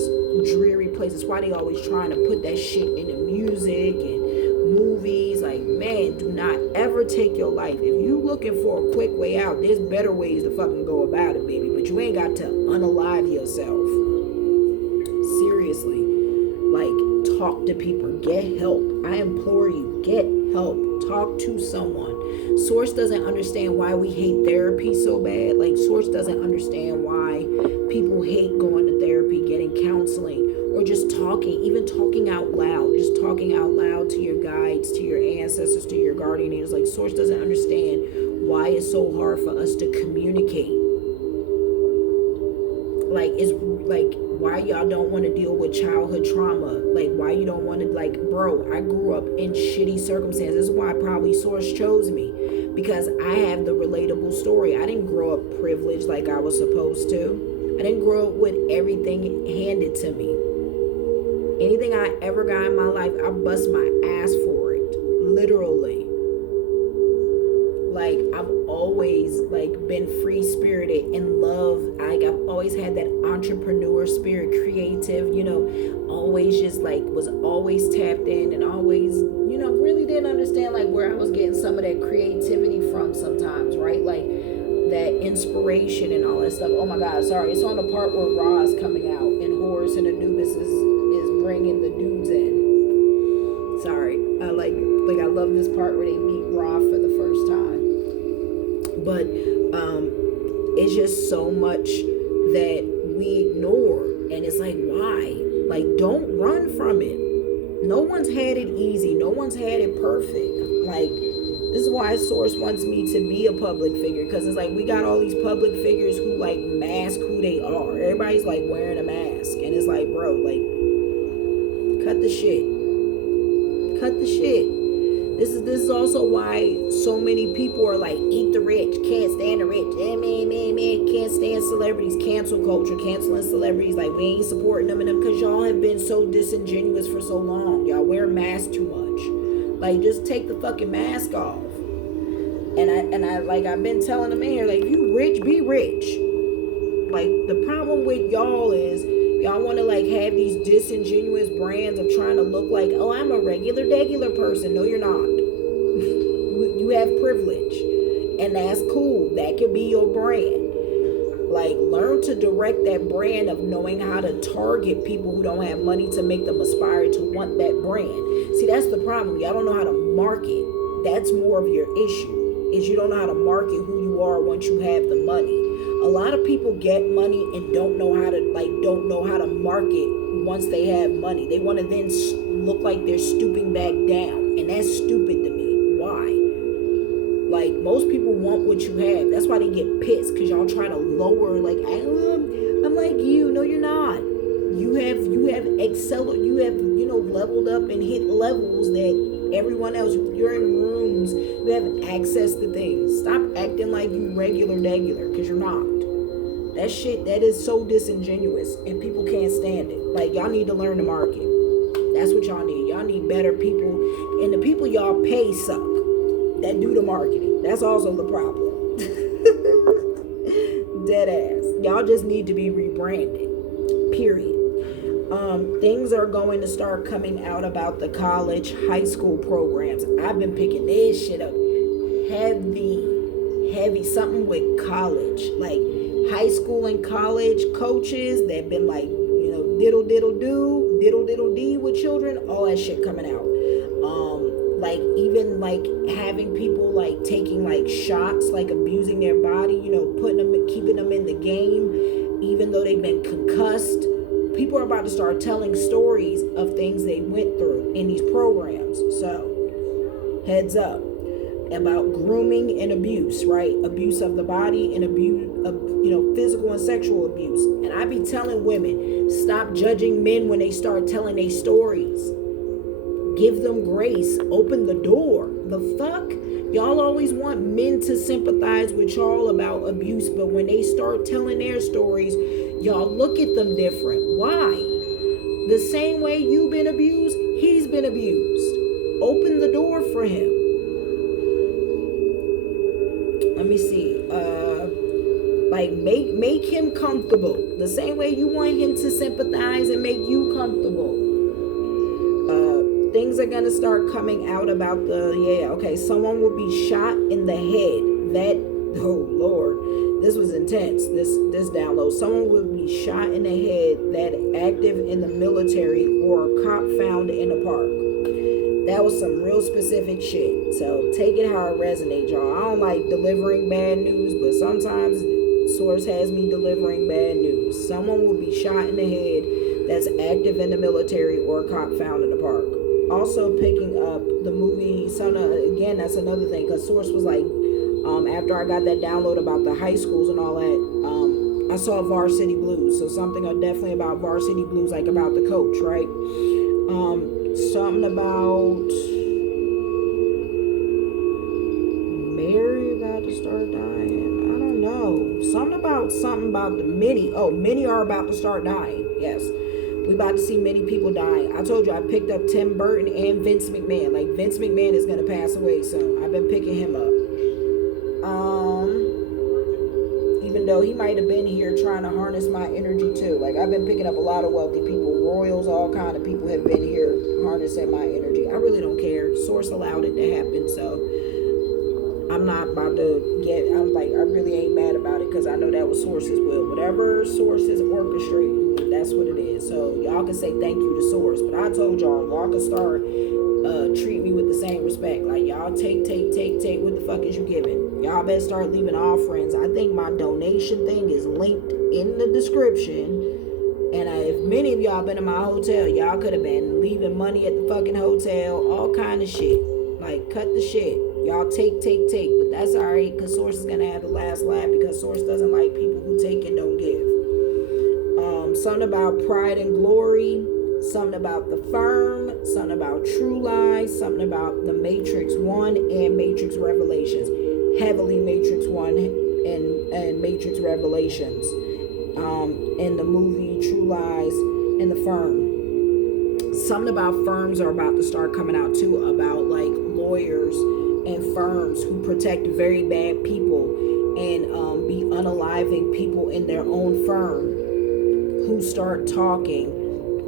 dreary place. That's why they always trying to put that shit in the music and movies. Like, man, do not ever take your life. If you looking for a quick way out, there's better ways to fucking go about it, baby. But you ain't got to unalive yourself. Seriously. Like, talk to people. Get help. I implore you, get help. Talk to someone. Source doesn't understand why we hate therapy so bad. Like, Source doesn't understand why people hate going to therapy, getting counseling, or just talking, even talking out loud. Just talking out loud to your guides, to your ancestors, to your guardian angels. Like, Source doesn't understand why it's so hard for us to communicate. Like, it's like why y'all don't want to deal with childhood trauma. Like, why you don't want to, like, bro, I grew up in shitty circumstances. This is why probably Source chose me, because I have the relatable story. I didn't grow up privileged like I was supposed to. I didn't grow up with everything handed to me. Anything I ever got in my life, I bust my ass for it. Literally. Like, I've always, like, been free-spirited and love. Like, I've always had that entrepreneur spirit, creative, always just, like, was always tapped in and always, really didn't understand, like, where I was getting some of that creativity from sometimes, right? Like, that inspiration and all that stuff. Oh, my God, sorry. It's on the part where Ra's coming out and Horus and Anubis is bringing the dudes in. Sorry. I love this part where they meet Ra for the first time. But it's just so much that we ignore, and it's like, why? Like, don't run from it. No one's had it easy. No one's had it perfect. Like, this is why Source wants me to be a public figure, because it's like we got all these public figures who like mask who they are. Everybody's like wearing a mask, and it's like, bro, like, cut the shit. This is also why so many people are like, eat the rich, can't stand the rich, man, can't stand celebrities, cancel culture, canceling celebrities, like we ain't supporting them, and because y'all have been so disingenuous for so long. Y'all wear masks too much. Like, just take the fucking mask off. And I like, I've been telling them in here, like, you rich, be rich. Like, the problem with y'all is y'all want to like have these disingenuous brands of trying to look like, oh, I'm a regular person. No, you're not. You have privilege, and that's cool. That could be your brand. Like, learn to direct that brand of knowing how to target people who don't have money to make them aspire to want that brand. See, that's the problem. Y'all don't know how to market. That's more of your issue, is you don't know how to market who you are once you have the money. A lot of people get money and don't know how to market once they have money. They want to then look like they're stooping back down, and that's stupid to me. Why? Like, most people want what you have. That's why they get pissed, because y'all try to lower, like, I'm like you. No, you're not. You have excelled, you have, leveled up and hit levels that everyone else, you're in rooms, you have access to things. Stop acting like you regular, because you're not. That shit, that is so disingenuous, and people can't stand it. Like, y'all need to learn the market. That's what y'all need. Y'all need better people, and the people y'all pay suck that do the marketing. That's also the problem. Dead ass. Y'all just need to be rebranded. Period. Things are going to start coming out about the college, high school programs. I've been picking this shit up heavy, something with college, like high school and college coaches that been like, diddle diddle dee with children, all that shit coming out. Like, even like having people like taking like shots, like abusing their body, putting them, keeping them in the game, even though they've been concussed. People are about to start telling stories of things they went through in these programs. So, heads up about grooming and abuse, right? Abuse of the body and abuse of, physical and sexual abuse. And I be telling women, stop judging men when they start telling their stories. Give them grace. Open the door. The fuck? Y'all always want men to sympathize with y'all about abuse, but when they start telling their stories, y'all look at them different. Why? The same way you've been abused, he's been abused. Open the door for him. Let me see. Like, make him comfortable. The same way you want him to sympathize and make you comfortable. Things are gonna start coming out about someone will be shot in the head. Oh Lord, this was intense. This download. Someone will be shot in the head that active in the military or a cop found in a park. That was some real specific shit. So take it how it resonates, y'all. I don't like delivering bad news, but sometimes source has me delivering bad news. Someone will be shot in the head that's active in the military or a cop found in the park. Also picking up the movie, again, that's another thing, because source was like, after I got that download about the high schools and all that, I saw Varsity Blues. So something definitely about Varsity Blues, like about the coach, right? Something about Mary about to start dying. I don't know. Something about the many. Oh, many are about to start dying. Yes. We about to see many people dying. I told you I picked up Tim Burton and Vince McMahon. Like, Vince McMahon is going to pass away soon. I've been picking him up. Even though he might have been here trying to harness my energy too. Like, I've been picking up a lot of wealthy people. Royals, all kind of people have been here harnessing my energy. I really don't care. Source allowed it to happen, so I'm not about to I really ain't mad about it, because I know that was Source's will. Whatever Source is orchestrating, that's what it is. So y'all can say thank you to Source, but I told y'all can start treat me with the same respect. Like, y'all take. What the fuck is you giving? Y'all better start leaving offerings. I think my donation thing is linked in the description. And if many of y'all been in my hotel, y'all could have been leaving money at the fucking hotel, all kind of shit. Like, cut the shit. Y'all take. But that's alright, because Source is going to have the last laugh, because Source doesn't like people who take and don't give. Something about Pride and Glory. Something about The Firm. Something about True Lies. Something about The Matrix 1 and Matrix Revelations. Heavily Matrix 1 and Matrix Revelations. In the movie True Lies and The Firm. Something about firms are about to start coming out too, about like lawyers and firms who protect very bad people and be unaliving people in their own firm who start talking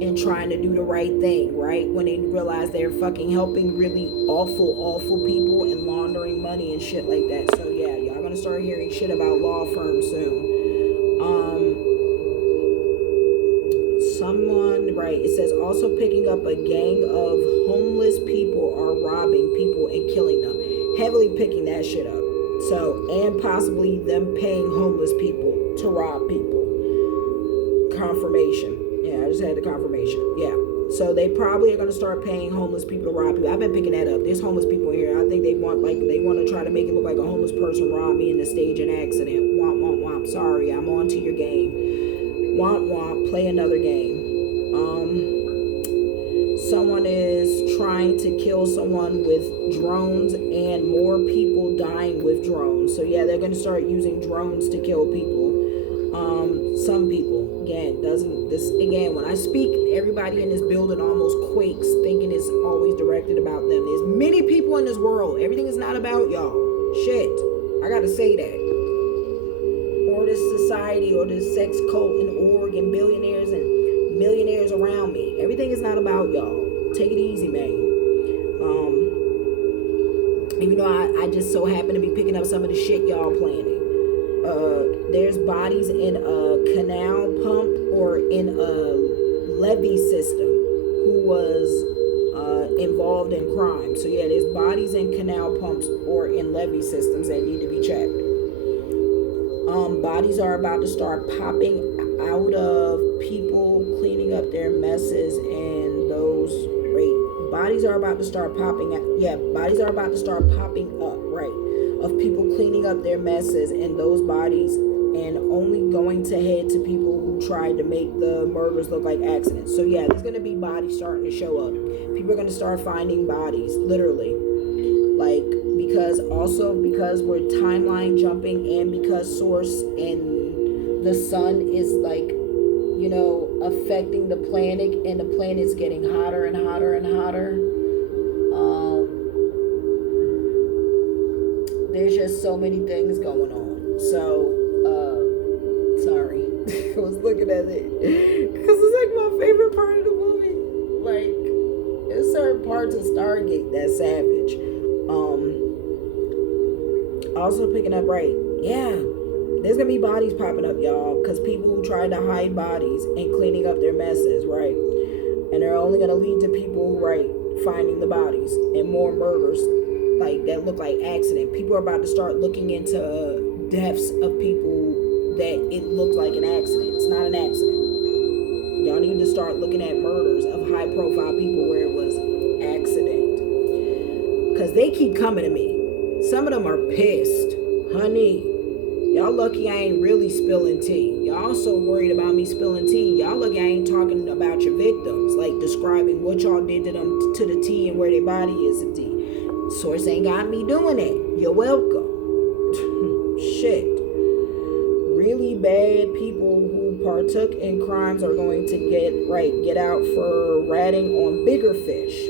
and trying to do the right thing, right? When they realize they're fucking helping really awful people and laundering money and shit like that. So yeah, y'all gonna start hearing shit about law firms soon. It says also picking up a gang of homeless people are robbing people and killing them. Heavily picking that shit up. So, and possibly them paying homeless people to rob people. Confirmation. Yeah, I just had the confirmation. Yeah. So they probably are going to start paying homeless people to rob people. I've been picking that up. There's homeless people here. I think they want to try to make it look like a homeless person robbed me in the stage an accident. Womp, womp, womp. Sorry, I'm on to your game. Womp, womp. Play another game. Someone is trying to kill someone with drones, and more people dying with drones. So yeah, they're going to start using drones to kill people. Some people, again, doesn't this again, when I speak, everybody in this building almost quakes, thinking it's always directed about them. There's many people in this world. Everything is not about y'all. Shit, I gotta say that. Or this society, or this sex cult in Oregon, billionaires and millionaires around me. Everything is not about y'all. Take it easy, man. Even though I just so happen to be picking up some of the shit y'all planning. There's bodies in a canal pump or in a levee system who was involved in crime. So yeah, there's bodies in canal pumps or in levee systems that need to be checked. Bodies are about to start popping out of people cleaning up their messes, and those bodies are about to start popping up. Yeah, bodies are about to start popping up, right? Of people cleaning up their messes, and those bodies, and only going to head to people who tried to make the murders look like accidents. So yeah, there's gonna be bodies starting to show up. People are gonna start finding bodies, literally. Like, because we're timeline jumping, and because source and the sun is like, affecting the planet, and the planet's getting hotter and hotter and hotter. There's just so many things going on. So, sorry. I was looking at it because it's like my favorite part of the movie. Like, there's certain parts of Stargate that's savage. Also picking up, right? Yeah, there's gonna be bodies popping up, y'all, because people who tried to hide bodies and cleaning up their messes, right? And they're only gonna lead to people, right, finding the bodies, and more murders like that look like accident. People are about to start looking into deaths of people that it looked like an accident. It's not an accident. Y'all need to start looking at murders of high profile people where it was accident, because they keep coming to me. Some of them are pissed. Honey, y'all lucky I ain't really spilling tea. Y'all so worried about me spilling tea. Y'all lucky I ain't talking about your victims, like describing what y'all did to them to the T and where their body is to T. Source ain't got me doing it. You're welcome. Shit. Really bad people who partook in crimes are going to get out for ratting on bigger fish.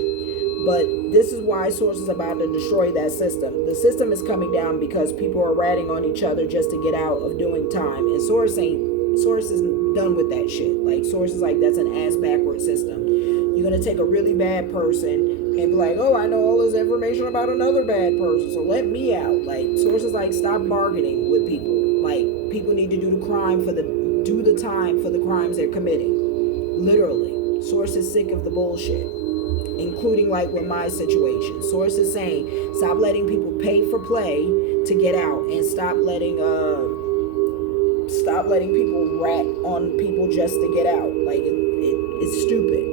But this is why Source is about to destroy that system. The system is coming down because people are ratting on each other just to get out of doing time. And Source is done with that shit. Like, Source is like, that's an ass backward system. You're going to take a really bad person and be like, oh, I know all this information about another bad person, so let me out. Like, Source is like, stop bargaining with people. Like, people need to do the time for the crimes they're committing. Literally. Source is sick of the bullshit. Including like with my situation. Source is saying, stop letting people pay for play to get out, and stop letting people rat on people just to get out. Like, it's stupid,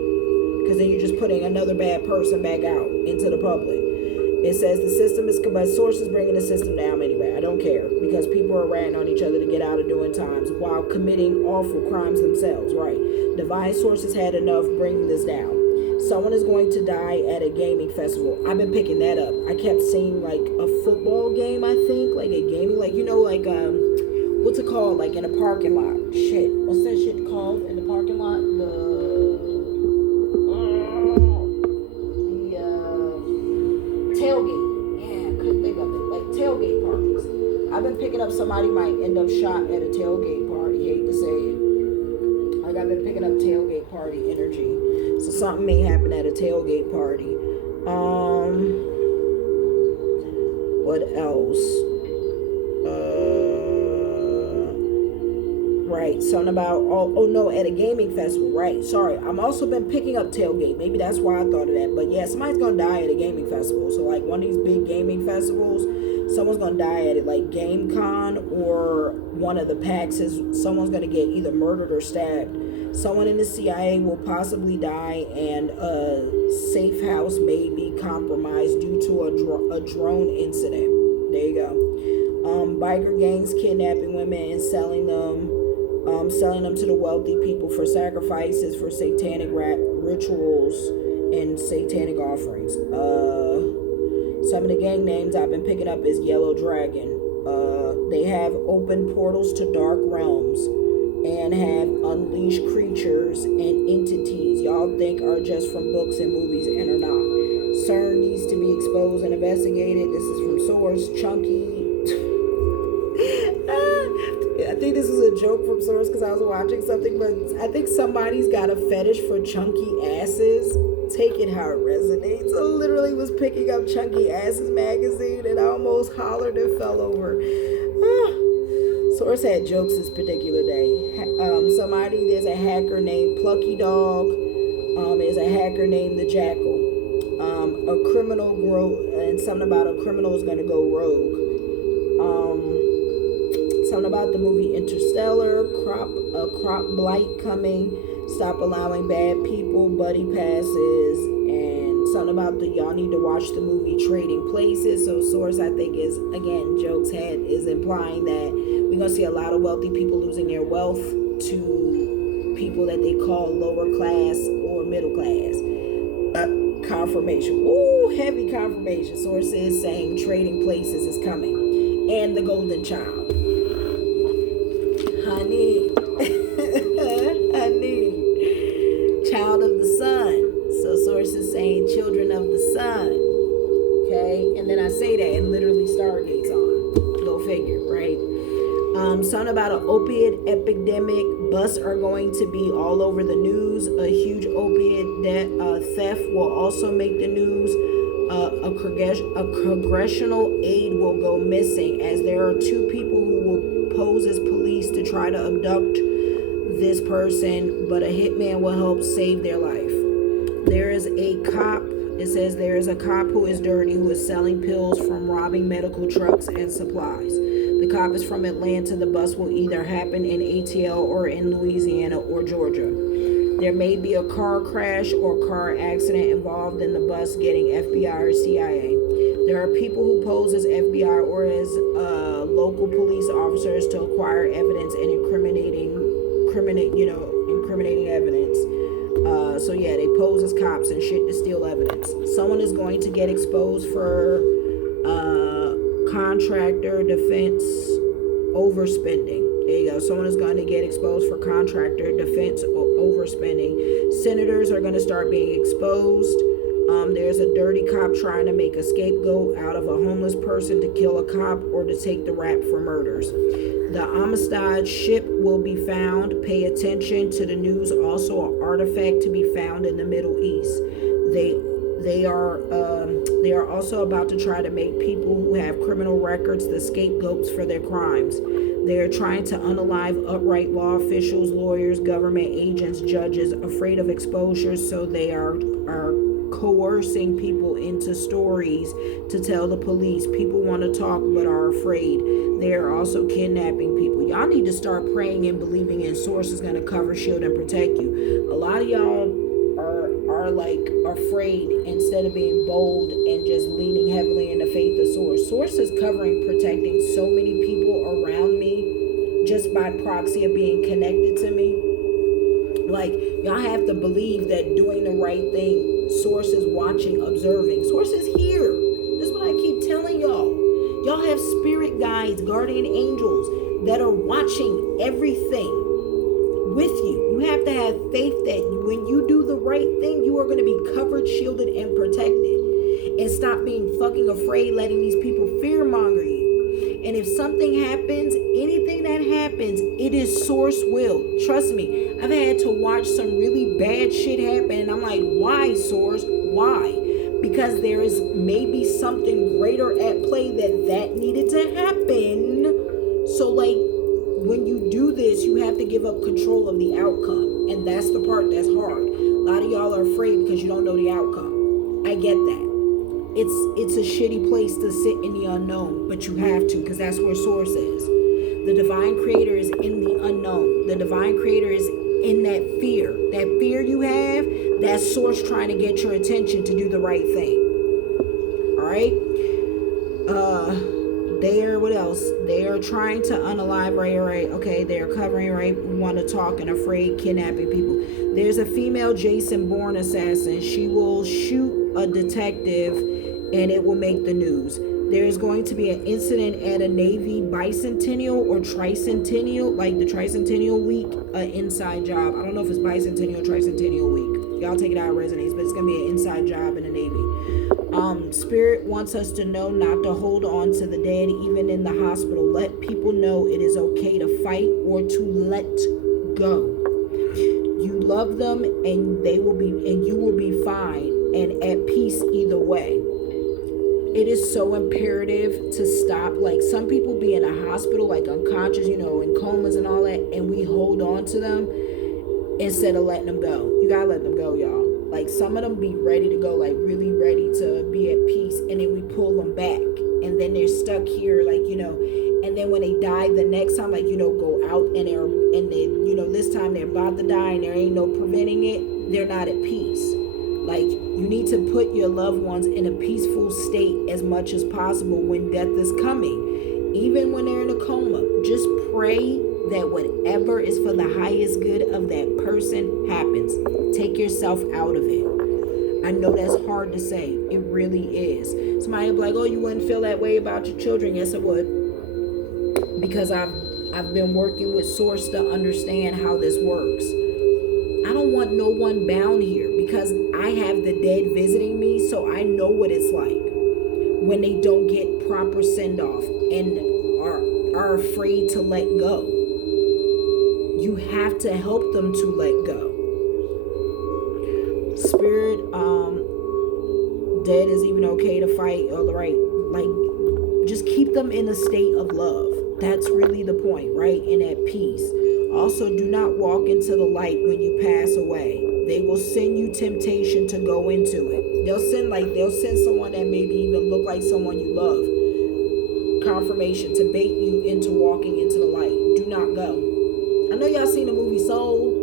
because then you're just putting another bad person back out into the public. It says the system is, but Source is bringing the system down anyway. I don't care, because people are ratting on each other to get out of doing times while committing awful crimes themselves. Right? Divine Source has had enough bringing this down. Someone is going to die at a gaming festival. I've been picking that up. I kept seeing like a football game, I think, like a gaming, like, what's it called, like in a parking lot? Shit, what's that shit called in the parking lot? The tailgate. Yeah, I couldn't think of it. Like tailgate parties. I've been picking up somebody might end up shot at a tailgate party. Hate to say it. Like, I've been picking up tailgate party energy. So something may happen at a tailgate party. What else? Right, something about, at a gaming festival. Right, sorry. I'm also been picking up tailgate. Maybe that's why I thought of that. But yeah, somebody's gonna die at a gaming festival. So like one of these big gaming festivals, someone's gonna die at it, like GameCon or one of the PAX. Someone's gonna get either murdered or stabbed. Someone in the CIA will possibly die, and a safe house may be compromised due to a drone incident. There you go. Biker gangs kidnapping women and selling them selling them to the wealthy people for sacrifices, for satanic rituals, and satanic offerings. Some of the gang names I've been picking up is Yellow Dragon. They have open portals to dark realms and have unleashed creatures and entities y'all think are just from books and movies and are not. CERN needs to be exposed and investigated. This is from Source. Chunky. I think this was a joke from Source because I was watching something, but I think somebody's got a fetish for chunky asses. Take it how it resonates. I literally was picking up Chunky Asses magazine and I almost hollered and fell over. Source had jokes this particular day. There's a hacker named Plucky Dog. There's a hacker named the Jackal. A criminal and something about a criminal is going to go rogue. Something about the movie Interstellar, crop blight coming, stop allowing bad people, buddy passes, and something about y'all need to watch the movie Trading Places. So Source, I think, is, again, jokes head is implying that we're going to see a lot of wealthy people losing their wealth to people that they call lower class or middle class. Confirmation. Ooh, heavy confirmation. Source is saying Trading Places is coming. And the Golden Child. Honey. Honey. Child of the sun. So Source is saying children of the sun. Okay? And then I say that and literally Stargate's on. Go figure, right? Something about an opiate epidemic. Busts are going to be all over the news. A huge opiate theft will also make the news. A congressional aide will go missing as there are two people who will pose as police to try to abduct this person, but a hitman will help save their life. There is a cop. It says there is a cop who is dirty who is selling pills from robbing medical trucks and supplies. The cop is from Atlanta. The bust will either happen in ATL or in Louisiana or Georgia. There may be a car crash or car accident involved in the bus getting FBI or CIA. There are people who pose as FBI or as local police officers to acquire evidence and incriminating evidence. So yeah, they pose as cops and shit to steal evidence. Someone is going to get exposed for contractor defense overspending. There you go. Someone is going to get exposed for contractor defense overspending. Senators are going to start being exposed. There's a dirty cop trying to make a scapegoat out of a homeless person to kill a cop or to take the rap for murders. The Amistad ship will be found. Pay attention to the news. Also, an artifact to be found in the Middle East. They are also about to try to make people who have criminal records the scapegoats for their crimes. They are trying to unalive upright law officials, lawyers, government agents, judges, afraid of exposure, so they are coercing people into stories to tell the police. People want to talk but are afraid. They are also kidnapping people. Y'all need to start praying and believing in Source is going to cover, shield, and protect you. A lot of y'all are like afraid instead of being bold and just leaning heavily in the faith of Source. Source is covering, protecting so many people around me just by proxy of being connected to me. Like, y'all have to believe that doing the right thing, Source is watching, observing. Source is here. This is what I keep telling y'all. Y'all have spirit guides, guardian angels that are watching everything with you. You have to have faith that when you do the right thing, you are going to be covered, shielded, and protected. And stop being fucking afraid, letting these people fear monger you. And if something happens, anything that happens, it is Source will. Trust me, I've had to watch some really bad shit happen. And I'm like, why, Source? Why? Because there is maybe something greater at play that needed to happen. So, like, when you do this, you have to give up control of the outcome. And that's the part that's hard. A lot of y'all are afraid because you don't know the outcome. I get that. It's a shitty place to sit in the unknown, but you have to, because that's where Source is. The divine creator is in the unknown. The divine creator is in that fear. That fear you have, that's Source trying to get your attention to do the right thing. All right? They are, what else? They are trying to unalive, right. Okay, they are covering, right. We want to talk and afraid, kidnapping people. There's a female Jason Bourne assassin. She will shoot a detective and it will make the news. There is going to be an incident at a Navy bicentennial or tricentennial, like the tricentennial week, an inside job. I don't know if it's bicentennial or tricentennial week. Y'all take it out of resonates, but it's going to be an inside job in the Navy. Spirit wants us to know not to hold on to the dead, even in the hospital. Let people know it is okay to fight or to let go. You love them and they will be, and you will be fine and at peace either way. It is so imperative to stop. Like, some people be in a hospital, like unconscious, in comas and all that, and we hold on to them instead of letting them go. You gotta let them go, y'all. Like, some of them be ready to go, like really ready to be at peace, and then we pull them back, and then they're stuck here, like, and then when they die the next time, like, go out and they, this time they're about to die and there ain't no preventing it, they're not at peace. Like, you need to put your loved ones in a peaceful state as much as possible when death is coming. Even when they're in a coma, just pray that whatever is for the highest good of that person happens. Take yourself out of it. I know that's hard to say. It really is. Somebody will be like, oh, you wouldn't feel that way about your children. Yes, I would. Because I've been working with Source to understand how this works. I don't want no one bound here because I have the dead visiting me, so I know what it's like when they don't get proper send-off and are afraid to let go. You have to help them to let go. Spirit, dead is even okay to fight. All right, like, just keep them in a state of love. That's really the point, right? And at peace. Also, do not walk into the light when you pass away. They will send you temptation to go into it. They'll send someone that maybe even look like someone you love. Confirmation to bait you into walking into the light. Do not go. I know y'all seen the movie Soul,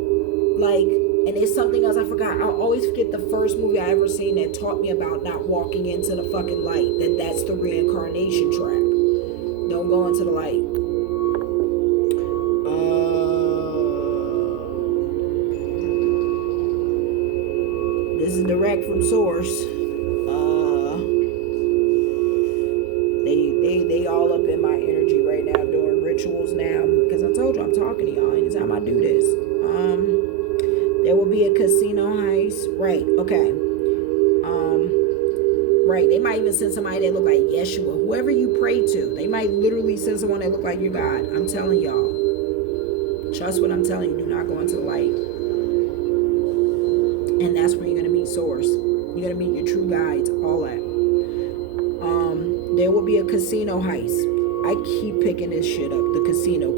and it's something else I forgot. I always forget the first movie I ever seen that taught me about not walking into the fucking light. That's the reincarnation trap. Don't go into the light. This is direct from Source. They all up in my energy right now, doing rituals now, because I told you I'm talking to y'all anytime I do this. There will be a casino heist. Right, okay. Right, they might even send somebody that look like Yeshua. Whoever you pray to, they might literally send someone that look like your God. I'm telling y'all. Trust what I'm telling you. Do not go into the light. And that's where you're going to meet Source. You're going to meet your true guides, all that. There will be a casino heist. I keep picking this shit up. The casino.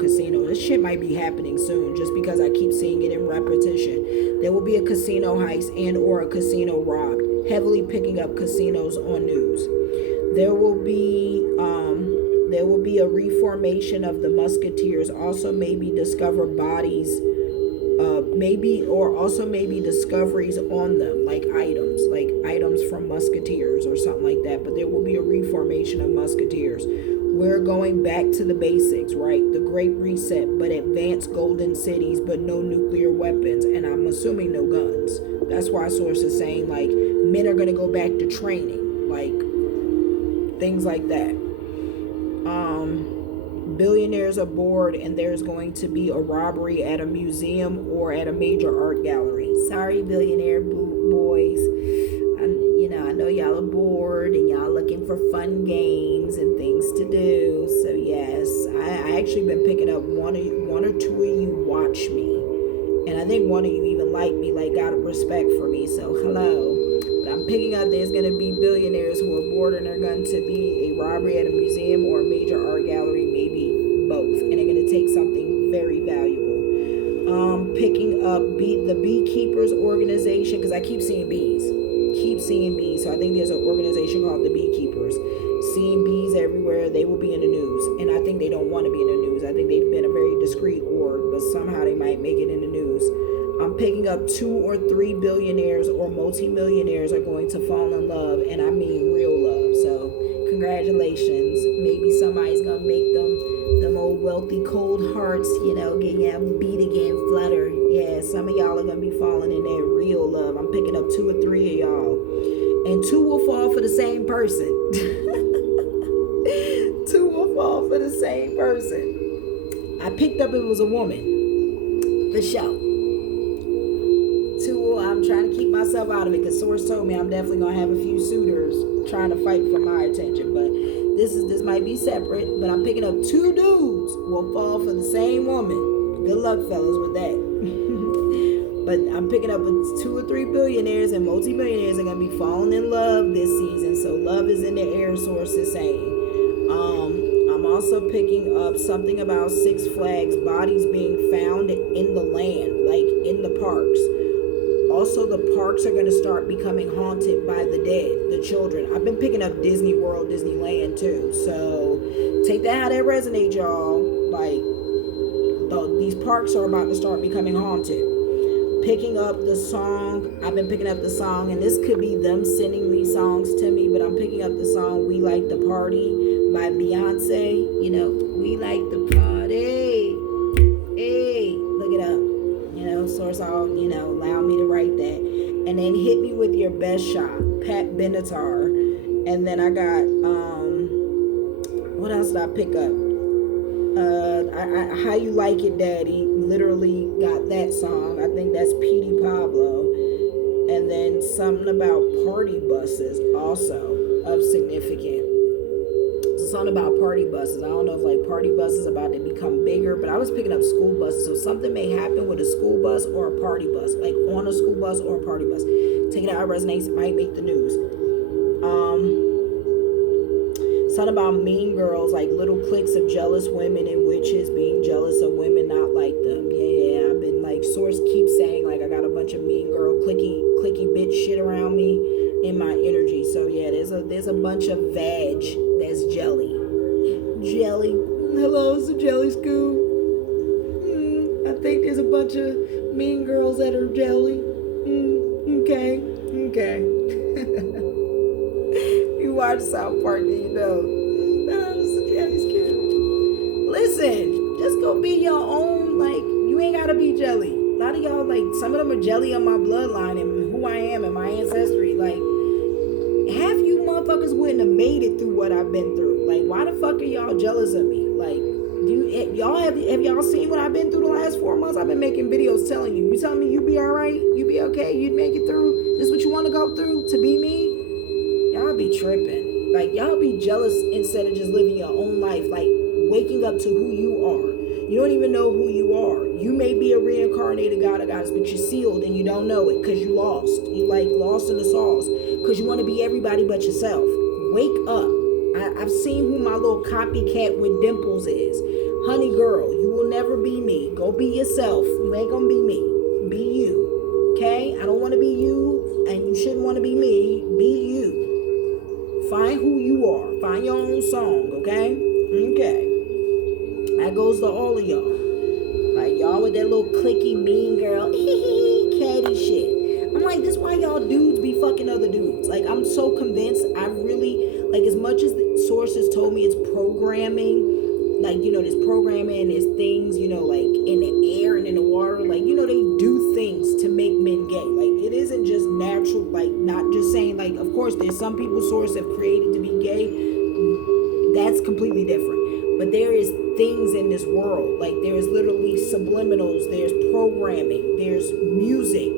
This shit might be happening soon just because I keep seeing it in repetition. There will be a casino heist and or a casino robbed. Heavily picking up casinos on news. There will be a reformation of the Musketeers. Also maybe discover bodies. Maybe discoveries on them, like items from Musketeers or something like that. But there will be a reformation of Musketeers. We're going back to the basics, right? The Great Reset, but advanced golden cities, but no nuclear weapons, and I'm assuming no guns. That's why Source is saying, like, men are going to go back to training, like, things like that. Billionaires are bored, and there's going to be a robbery at a museum or at a major art gallery. Sorry, billionaire boys. I know y'all are bored and y'all looking for fun games and things to do. So yes, I actually been picking up one or two of you watch me, and I think one of you even like me, like got respect for me. So hello. But I'm picking up there's gonna be billionaires who are bored and they're going to be a robbery at a museum or a major art gallery, maybe both, and they're gonna take something very valuable. Picking up the beekeepers organization, because I keep seeing bees. So I think there's an organization called the Beekeepers. Seeing bees everywhere. They will be in the news, and I think they don't want to be in the news. I think they've been a very discreet org, but somehow they might make it in the news. I'm picking up 2 or 3 billionaires or multimillionaires are going to fall in love, and I mean real love. So Congratulations. Maybe somebody's gonna make them old wealthy cold hearts, getting them beat again, flutter. Yeah, some of y'all are gonna be falling in that real love. I'm picking up 2 or 3 of y'all. And 2 will fall for the same person. 2 will fall for the same person. I picked up it was a woman. For sure. 2, I'm trying to keep myself out of it because Source told me I'm definitely gonna have a few suitors trying to fight for my attention. But this might be separate. But I'm picking up 2 dudes will fall for the same woman. Good luck, fellas, with that. But I'm picking up 2 or 3 billionaires and multimillionaires are gonna be falling in love this season. So love is in the air. Source is saying. I'm also picking up something about Six Flags bodies being found in the land, like in the parks. Also, the parks are going to start becoming haunted by the dead, the children. I've been picking up Disney World, Disneyland too. So take that how that resonates, y'all. Like, these parks are about to start becoming haunted. Picking up the song. I've been picking up the song, and this could be them sending these songs to me, but I'm picking up the song We Like the Party by Beyonce. We like the party. Hey, look it up. Source all, allow me to write that. And then Hit Me With Your Best Shot, Pat Benatar. And then I got, what else did I pick up? How You Like It, Daddy. Literally got that song. I think that's Petey Pablo. And then something about party buses also of significance. Something about party buses. I don't know if party buses about to become bigger, but I was picking up school buses. So something may happen with a school bus or a party bus, like on a school bus or a party bus. Take it out, resonates, might make the news. Something about mean girls, like little cliques of jealous women and witches being jealous of women not like them. Yeah, I've been Source keeps saying I got a bunch of mean girl clicky bitch shit around me in my energy. So yeah, there's a bunch of vag that's jelly. Hello, it's a jelly school. I think there's a bunch of mean girls that are jelly. Okay. You watch South Park, then you know. It's a jelly school. Listen, just go be your own. You ain't gotta be jelly. A lot of y'all, some of them are jelly on my bloodline and who I am and my ancestry. Half you motherfuckers wouldn't have made it through what I've been through. Why the fuck are y'all jealous of me? Have y'all seen what I've been through the last 4 months? I've been making videos telling you. You telling me you be all right? You be okay? You'd make it through? This what you want to go through to be me? Y'all be tripping. Y'all be jealous instead of just living your own life. Waking up to who you are. You don't even know who you are. You may be a reincarnated god or goddess, but you're sealed and you don't know it because you lost. You lost in the sauce because you want to be everybody but yourself. Wake up. I've seen who my little copycat with dimples is. Honey girl, you will never be me. Go be yourself. You ain't gonna be me. Be you. Okay? I don't want to be you and you shouldn't want to be me. Be you. Find who you are. Find your own song. Okay? That goes to all of y'all. Y'all with that little clicky mean girl catty shit. I'm this is why y'all dudes be fucking other dudes. I'm so convinced. I really as much as the sources told me it's programming. There's programming, there's things, in the air and in the water. They do things to make men gay. It isn't just natural. Not just saying of course there's some people source have created to be gay. That's completely different. But there is things in this world. There's literally subliminals. There's programming. There's music.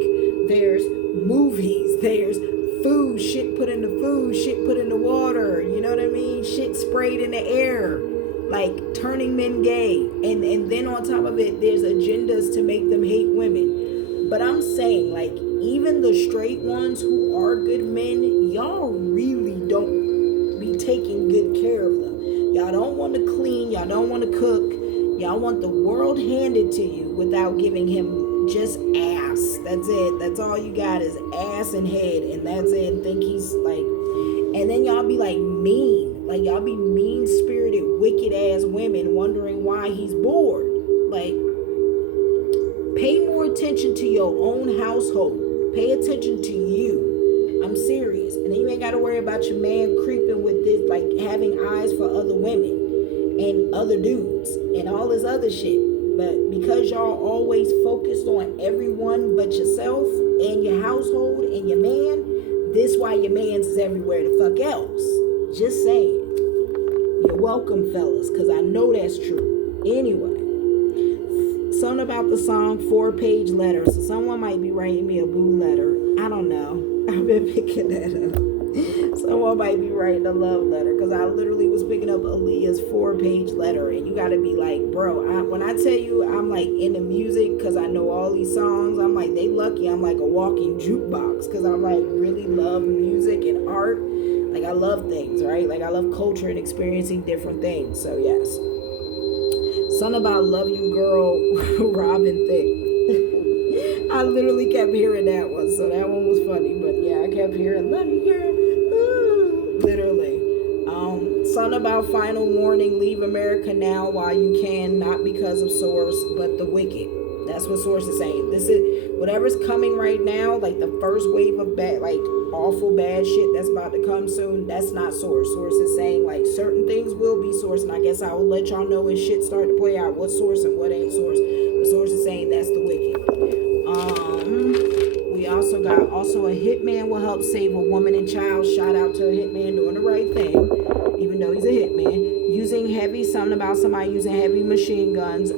There's movies. There's food. Shit put in the food. Shit put in the water. You know what I mean? Shit sprayed in the air. Turning men gay. And then on top of it, there's agendas to make them hate women. But I'm saying, even the straight ones who are good men, y'all really don't be taking good care of them. Y'all don't want to clean. Y'all don't want to cook. Y'all want the world handed to you without giving him just ass. That's it. That's all you got is ass and head. And that's it. And think he's and then y'all be mean. Y'all be mean-spirited, wicked-ass women wondering why he's bored. Pay more attention to your own household. Pay attention to you. I'm serious. And then you ain't got to worry about your man creeping with this, like having eyes for other women and other dudes and all this other shit. But because y'all always focused on everyone but yourself and your household and your man, this why your man's is everywhere the fuck else. Just saying. You're welcome, fellas, because I know that's true. Anyway, something about the song 4-page letter. So someone might be writing me a boo letter. I don't know. I've been picking that up. Someone might be writing a love letter, because I literally was picking up Aaliyah's 4-page letter, and you got to be like, bro, when I tell you I'm like into music because I know all these songs, I'm like, they lucky I'm like a walking jukebox, because I like really love music and art. Like I love things, right? Like I love culture and experiencing different things. So yes. Something about love you girl, Robin Thicke. I literally kept hearing that one, so that one was funny. But yeah, I kept hearing love you girl. Ooh, literally. Something about final warning, leave America now while you can, not because of Source, but the wicked. That's what Source is saying. This is whatever's coming right now, like the first wave of bad, like awful bad shit that's about to come soon. That's not Source. Source is saying like certain things will be Source, and I guess I will let y'all know as shit start to play out what's Source and what ain't Source. But Source is saying that's the wicked. We also got a hitman will help save a woman and child. Shout out to a hitman doing the right thing, even though he's a hitman. Using heavy, something about somebody using heavy machine guns.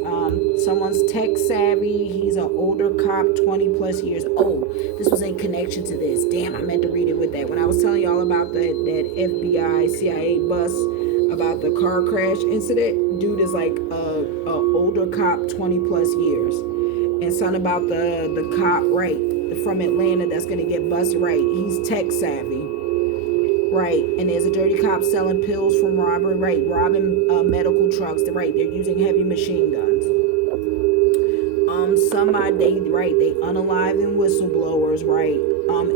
Someone's tech savvy. He's an older cop, 20 plus years old. This was in connection to this. Damn, I meant to read it with that. When I was telling y'all about that FBI, CIA bus, about the car crash incident, dude is like a older cop, 20 plus years. And something about the cop, right, from Atlanta that's going to get busted, right. He's tech savvy. Right, and there's a dirty cop selling pills from robbery, right, robbing medical trucks, right, they're using heavy machine guns. Somebody, they unaliving whistleblowers, right,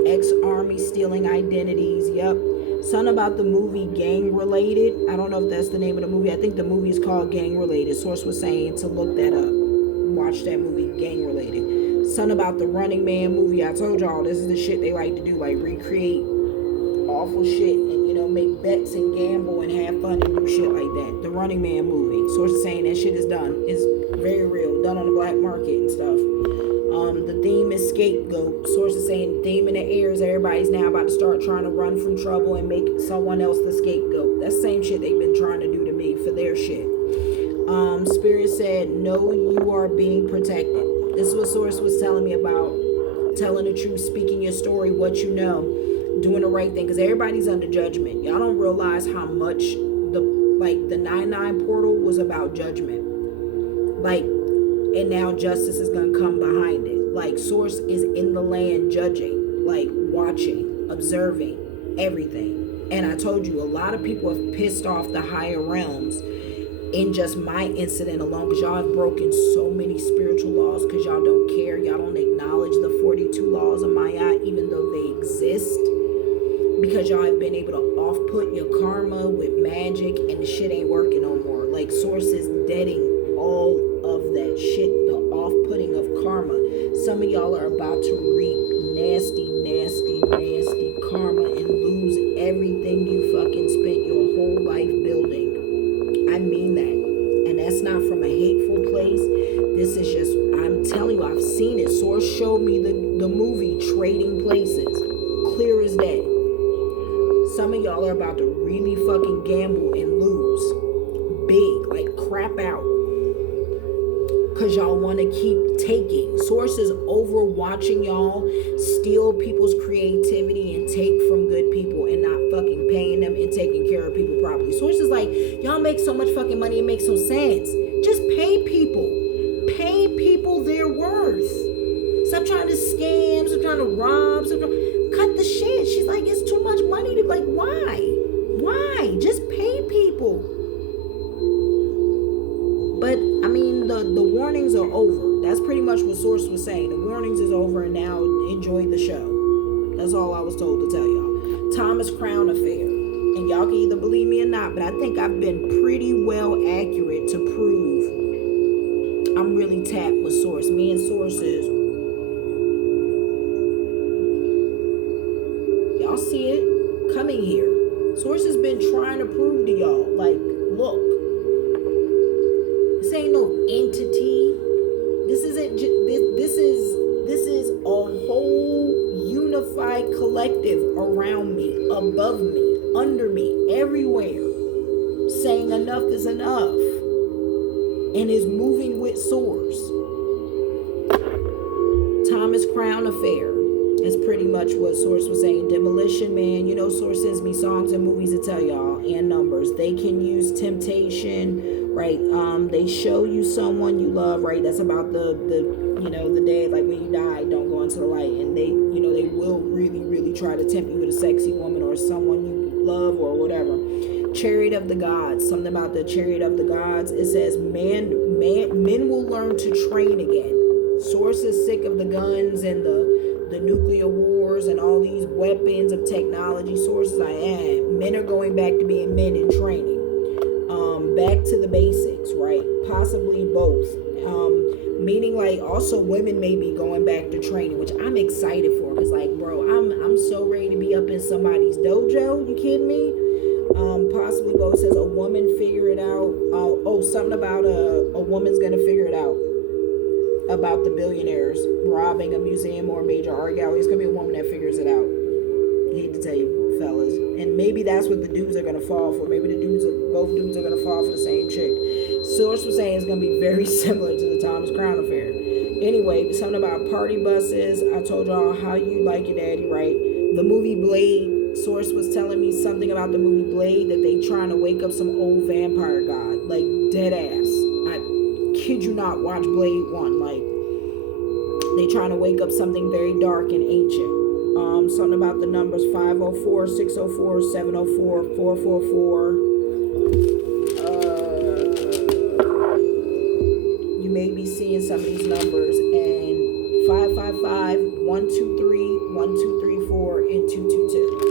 ex-army stealing identities, yep. Something about the movie Gang Related, I don't know if that's the name of the movie, I think the movie is called Gang Related. Source was saying to look that up, watch that movie, Gang Related. Something about the Running Man movie, I told y'all, this is the shit they like to do, like recreate awful shit and make bets and gamble and have fun and do shit like that. The Running Man movie. Source is saying that shit is done. It's very real. Done on the black market and stuff. The theme is scapegoat. Source is saying the theme in the air is everybody's now about to start trying to run from trouble and make someone else the scapegoat. That's the same shit they've been trying to do to me for their shit. Spirit said, no, you are being protected. This is what Source was telling me about. Telling the truth, speaking your story, what you know. Doing the right thing, because everybody's under judgment. Y'all don't realize how much the 9/9 portal was about judgment. And now justice is gonna come behind it. Like Source is in the land judging, like watching, observing everything. And I told you, a lot of people have pissed off the higher realms in just my incident alone, because y'all have broken so many spiritual laws because y'all don't care. Y'all don't acknowledge the 42 laws of Maya, even though they exist. Because y'all have been able to off-put your karma with magic, and the shit ain't working no more. Like Source is deading all of that shit, the off-putting of karma. Some of y'all are about to reap nasty, nasty, nasty karma and lose everything you fucking spent your whole life building. I mean that. And that's not from a hateful place. This is just, I'm telling you, I've seen it. Source showed me the movie Trading Places. Clear as day. Some of y'all are about to really fucking gamble and lose. Big, like crap out. Because y'all want to keep taking. Source is over watching y'all steal people's creativity and take from good people and not fucking paying them and taking care of people properly. Source is like, y'all make so much fucking money, it makes no sense. Just pay people. Pay people their worth. Stop trying to scam, stop trying to rob, cut the shit. She's like, it's too much money to, like, why? Why? Just pay people. But, I mean, the warnings are over. That's pretty much what Source was saying. The warnings is over, and now enjoy the show. That's all I was told to tell y'all. Thomas Crown Affair. And y'all can either believe me or not, but I think I've been pretty well accurate to prove I'm really tapped with Source. Me and Source is... Y'all see it coming here. Source has been trying to prove to y'all, like, look, this ain't no entity. This isn't. This is a whole unified collective around me, above me, under me, everywhere, saying enough is enough, and is moving with Source. Thomas Crown Affair is pretty much what Source was saying. Demolition Man, Source sends me songs and movies to tell y'all, and numbers. They can use temptation, right? They show you someone you love, right? That's about the day, like when you die, don't go into the light. And they will really, really try to tempt you with a sexy woman or someone you love or whatever. Chariot of the Gods, something about the Chariot of the Gods. It says men will learn to train again. Source is sick of the guns and the nuclear wars and all these weapons of technology. Source is like, men are going back to being men in training. Back to the basics, right? Possibly both. Meaning, like, also women may be going back to training, which I'm excited for, because, like, bro, I'm so ready to be up in somebody's dojo. You kidding me? Possibly both. Says a woman figure it out. Something about a woman's gonna figure it out about the billionaires robbing a museum or a major art gallery. It's gonna be a woman that figures it out. I hate to tell you, fellas. And maybe that's what the dudes are gonna fall for. Maybe both dudes are gonna fall for the same chick. Source was saying it's gonna be very similar to the Thomas Crown Affair. Anyway, something about party buses. I told y'all How You Like Your Daddy, right? The movie Blade. Source was telling me something about the movie Blade, that they trying to wake up some old vampire god, like dead ass. I kid you not. Watch Blade 1. Like, they trying to wake up something very dark and ancient. Something about the numbers 504, 604, 704, 444. You may be seeing some of these numbers, and 555, 123, 1234, and 222.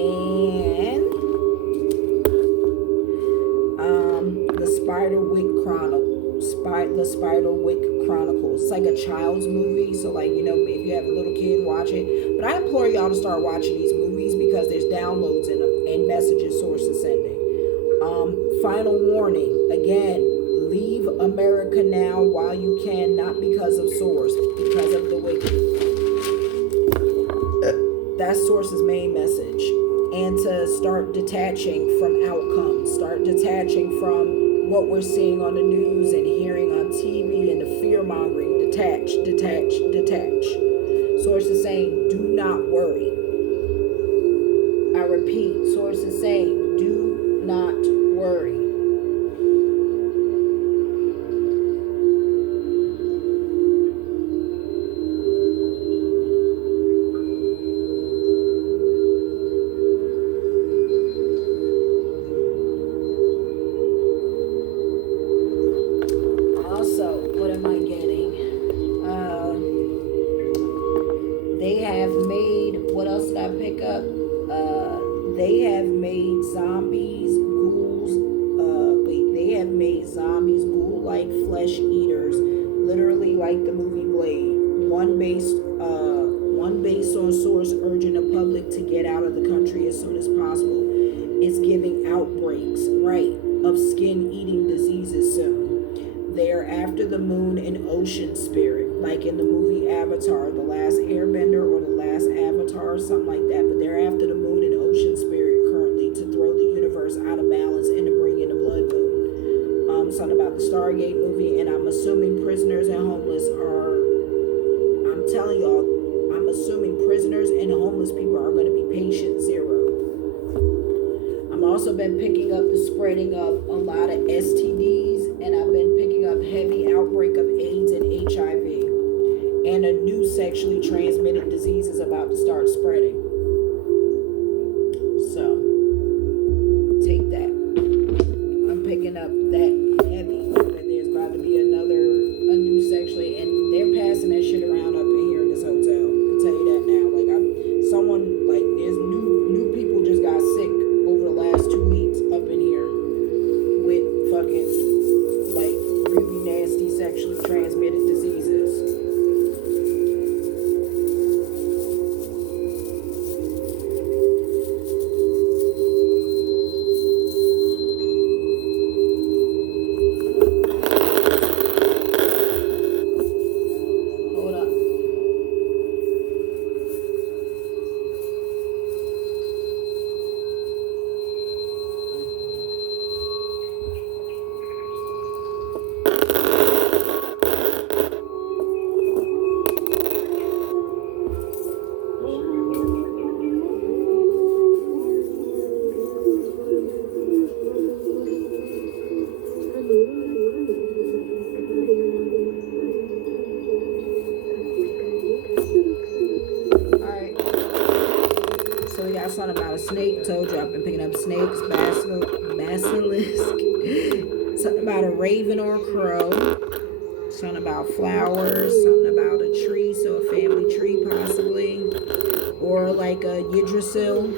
And the Spiderwick Chronicles. It's like a child's movie, so, like, if you have a little kid, watch it. But I implore y'all to start watching these movies, because there's downloads in them and messages Source is sending. Final warning, again, leave America now while you can, not because of Source, because of the wicked. That's Source's main message. And to start detaching from outcomes, start detaching from what we're seeing on the news and hearing on TV and the fear-mongering. Detach. Source is saying, do not worry. I repeat, Source is saying, do not worry. One based on Source urging the public to get out of the country as soon as possible. It's giving outbreaks, right, of skin-eating diseases soon. They are after the moon and ocean spirit, like in the movie Avatar, The Last Airbender or The Last Avatar, something like that. But they're after the moon and ocean spirit currently to throw the universe out of balance and to bring in the blood moon. Something about the Stargate movie, and I'm assuming prisoners and homeless are, I'm telling y'all, I'm assuming prisoners and homeless people are going to be patient zero. I've also been picking up the spreading of a lot of STDs, and I've been picking up heavy outbreak of AIDS and HIV, and a new sexually transmitted disease is about to start spreading. So, take that. I'm picking up that heavy, that there's about to be a new sexually, and they're passing that shit around up in here in this hotel. I can tell you that now. Like, there's new people just got sick over the last 2 weeks up in here with fucking, like, really nasty sexually transmitted diseases. something about a snake. Told you I've been picking up snakes, basilisk. Something about a raven or a crow. Something about flowers. Something about a tree, so a family tree possibly. Or like a Yggdrasil,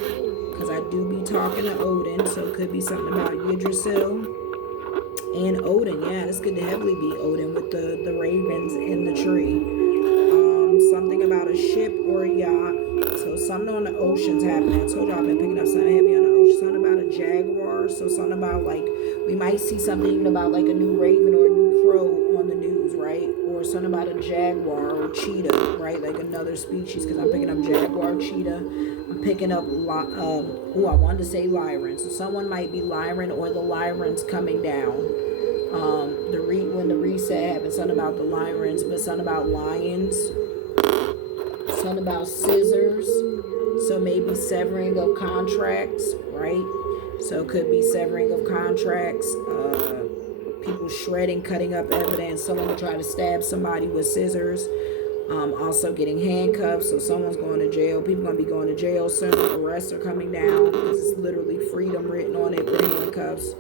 because I do be talking to Odin, so it could be something about Yggdrasil. And Odin, yeah, this could heavily be Odin with the ravens in the tree. Something about a ship or a yacht. So something on the ocean's happening. I told you I've been picking up something heavy on the ocean. Something about a jaguar. So something about like, we might see something even about like a new raven or a new crow on the news, right? Or something about a jaguar or cheetah, right? Like another species, because I'm picking up jaguar, cheetah. I'm picking up, I wanted to say Lyran. So someone might be Lyran or the Lyran's coming down. When the reset happened, something about the Lyrans, but something about lions. Something about scissors. So maybe severing of contracts, right? So it could be severing of contracts. People shredding, cutting up evidence. Someone will try to stab somebody with scissors. Also getting handcuffs. So someone's going to jail. People are going to be going to jail soon. Arrests are coming down because it's literally freedom written on it with handcuffs.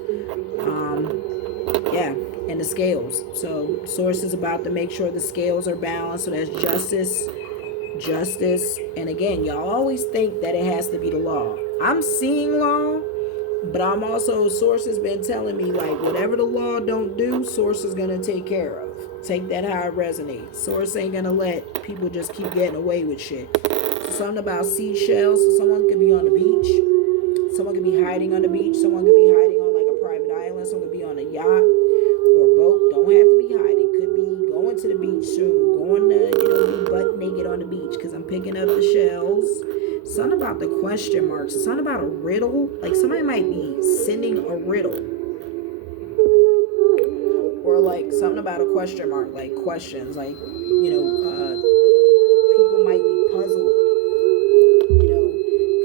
Yeah, and the scales. So sources about to make sure the scales are balanced. So that's justice. And again, y'all always think that it has to be the law. I'm seeing law, but I'm also, sources been telling me like whatever the law don't do, source is gonna take care of. Take that how it resonates. Source ain't gonna let people just keep getting away with shit. So something about seashells. So someone could be on the beach. Someone could be hiding on the beach. Someone could be hiding on like a private island. Someone could be on a yacht or a boat. Don't have to be hiding. Could be going to the beach soon. Going to, be butt naked on the beach, because I'm picking up the shells. Something about the question marks. Something about a riddle. Like somebody might be sending a riddle. Or like something about a question mark. Like questions. Like, people might be puzzled.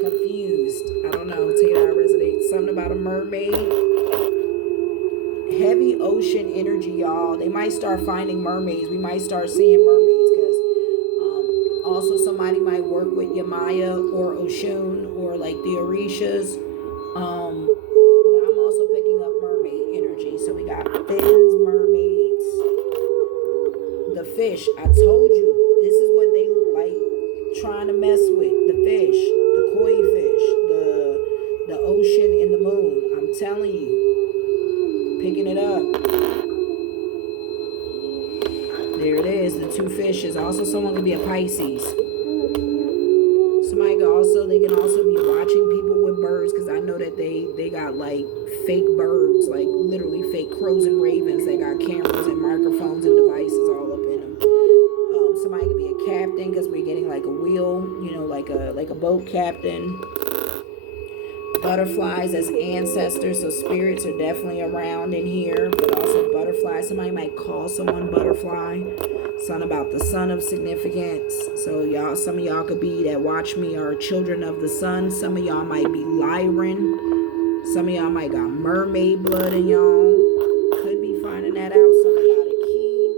Confused. I don't know. Take it how it resonates. Something about a mermaid. Heavy ocean energy, y'all. They might start finding mermaids. We might start seeing mermaids, because also somebody might work with Yamaya or Oshun or like the Orishas. But I'm also picking up mermaid energy. So we got fins, mermaids, the fish. I told you this is what they like trying to mess with. The fish, the koi fish, the ocean and the moon. I'm telling you. Picking it up. There it is, the two fishes. Also, someone could be a Pisces. They can also be watching people with birds, because I know that they got like fake birds, like literally fake crows and ravens. They got cameras and microphones and devices all up in them. Somebody could be a captain, because we're getting like a wheel, like a boat captain. Butterflies as ancestors, so spirits are definitely around in here, but also butterflies. Somebody might call someone butterfly. Something about the sun of significance. So y'all, some of y'all could be that watch me are children of the sun. Some of y'all might be Lyran. Some of y'all might got mermaid blood in y'all. Could be finding that out. Something about a key.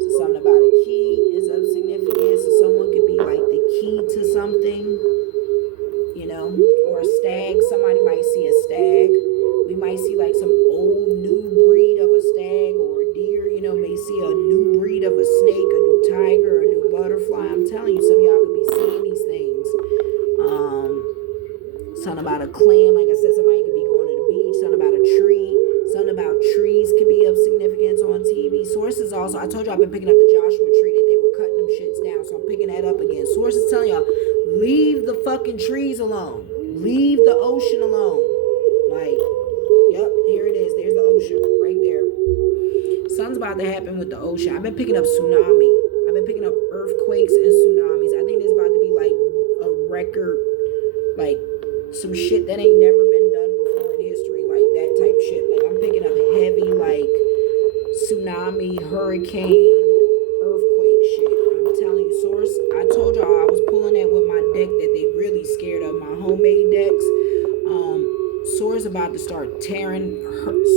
So something about a key is of significance. So someone could be like the key to something. Or a stag. Somebody might see a stag. We might see like some old new breed of a stag or a deer. May see a new breed of a snake, a new tiger, a new butterfly. I'm telling you, some of y'all could be seeing these things. Something about a clam. Like I said, somebody could be going to the beach. Something about a tree. Something about trees could be of significance on TV. Sources also. I told you I've been picking up the Joshua tree that they were cutting them shits down. So I'm picking that up again. Sources telling y'all, leave the fucking trees alone. Leave the ocean alone. Like, yep, here it is. There's the ocean right there. Something's about to happen with the ocean. I've been picking up tsunami. I've been picking up earthquakes and tsunamis. I think there's about to be like a record, like some shit that ain't never been done before in history, like that type shit. Like I'm picking up heavy like tsunami, hurricane, earthquake shit. I'm telling you, source. I told y'all I was pulling that with my deck that they really scared of, my homemade decks. Source about to start tearing.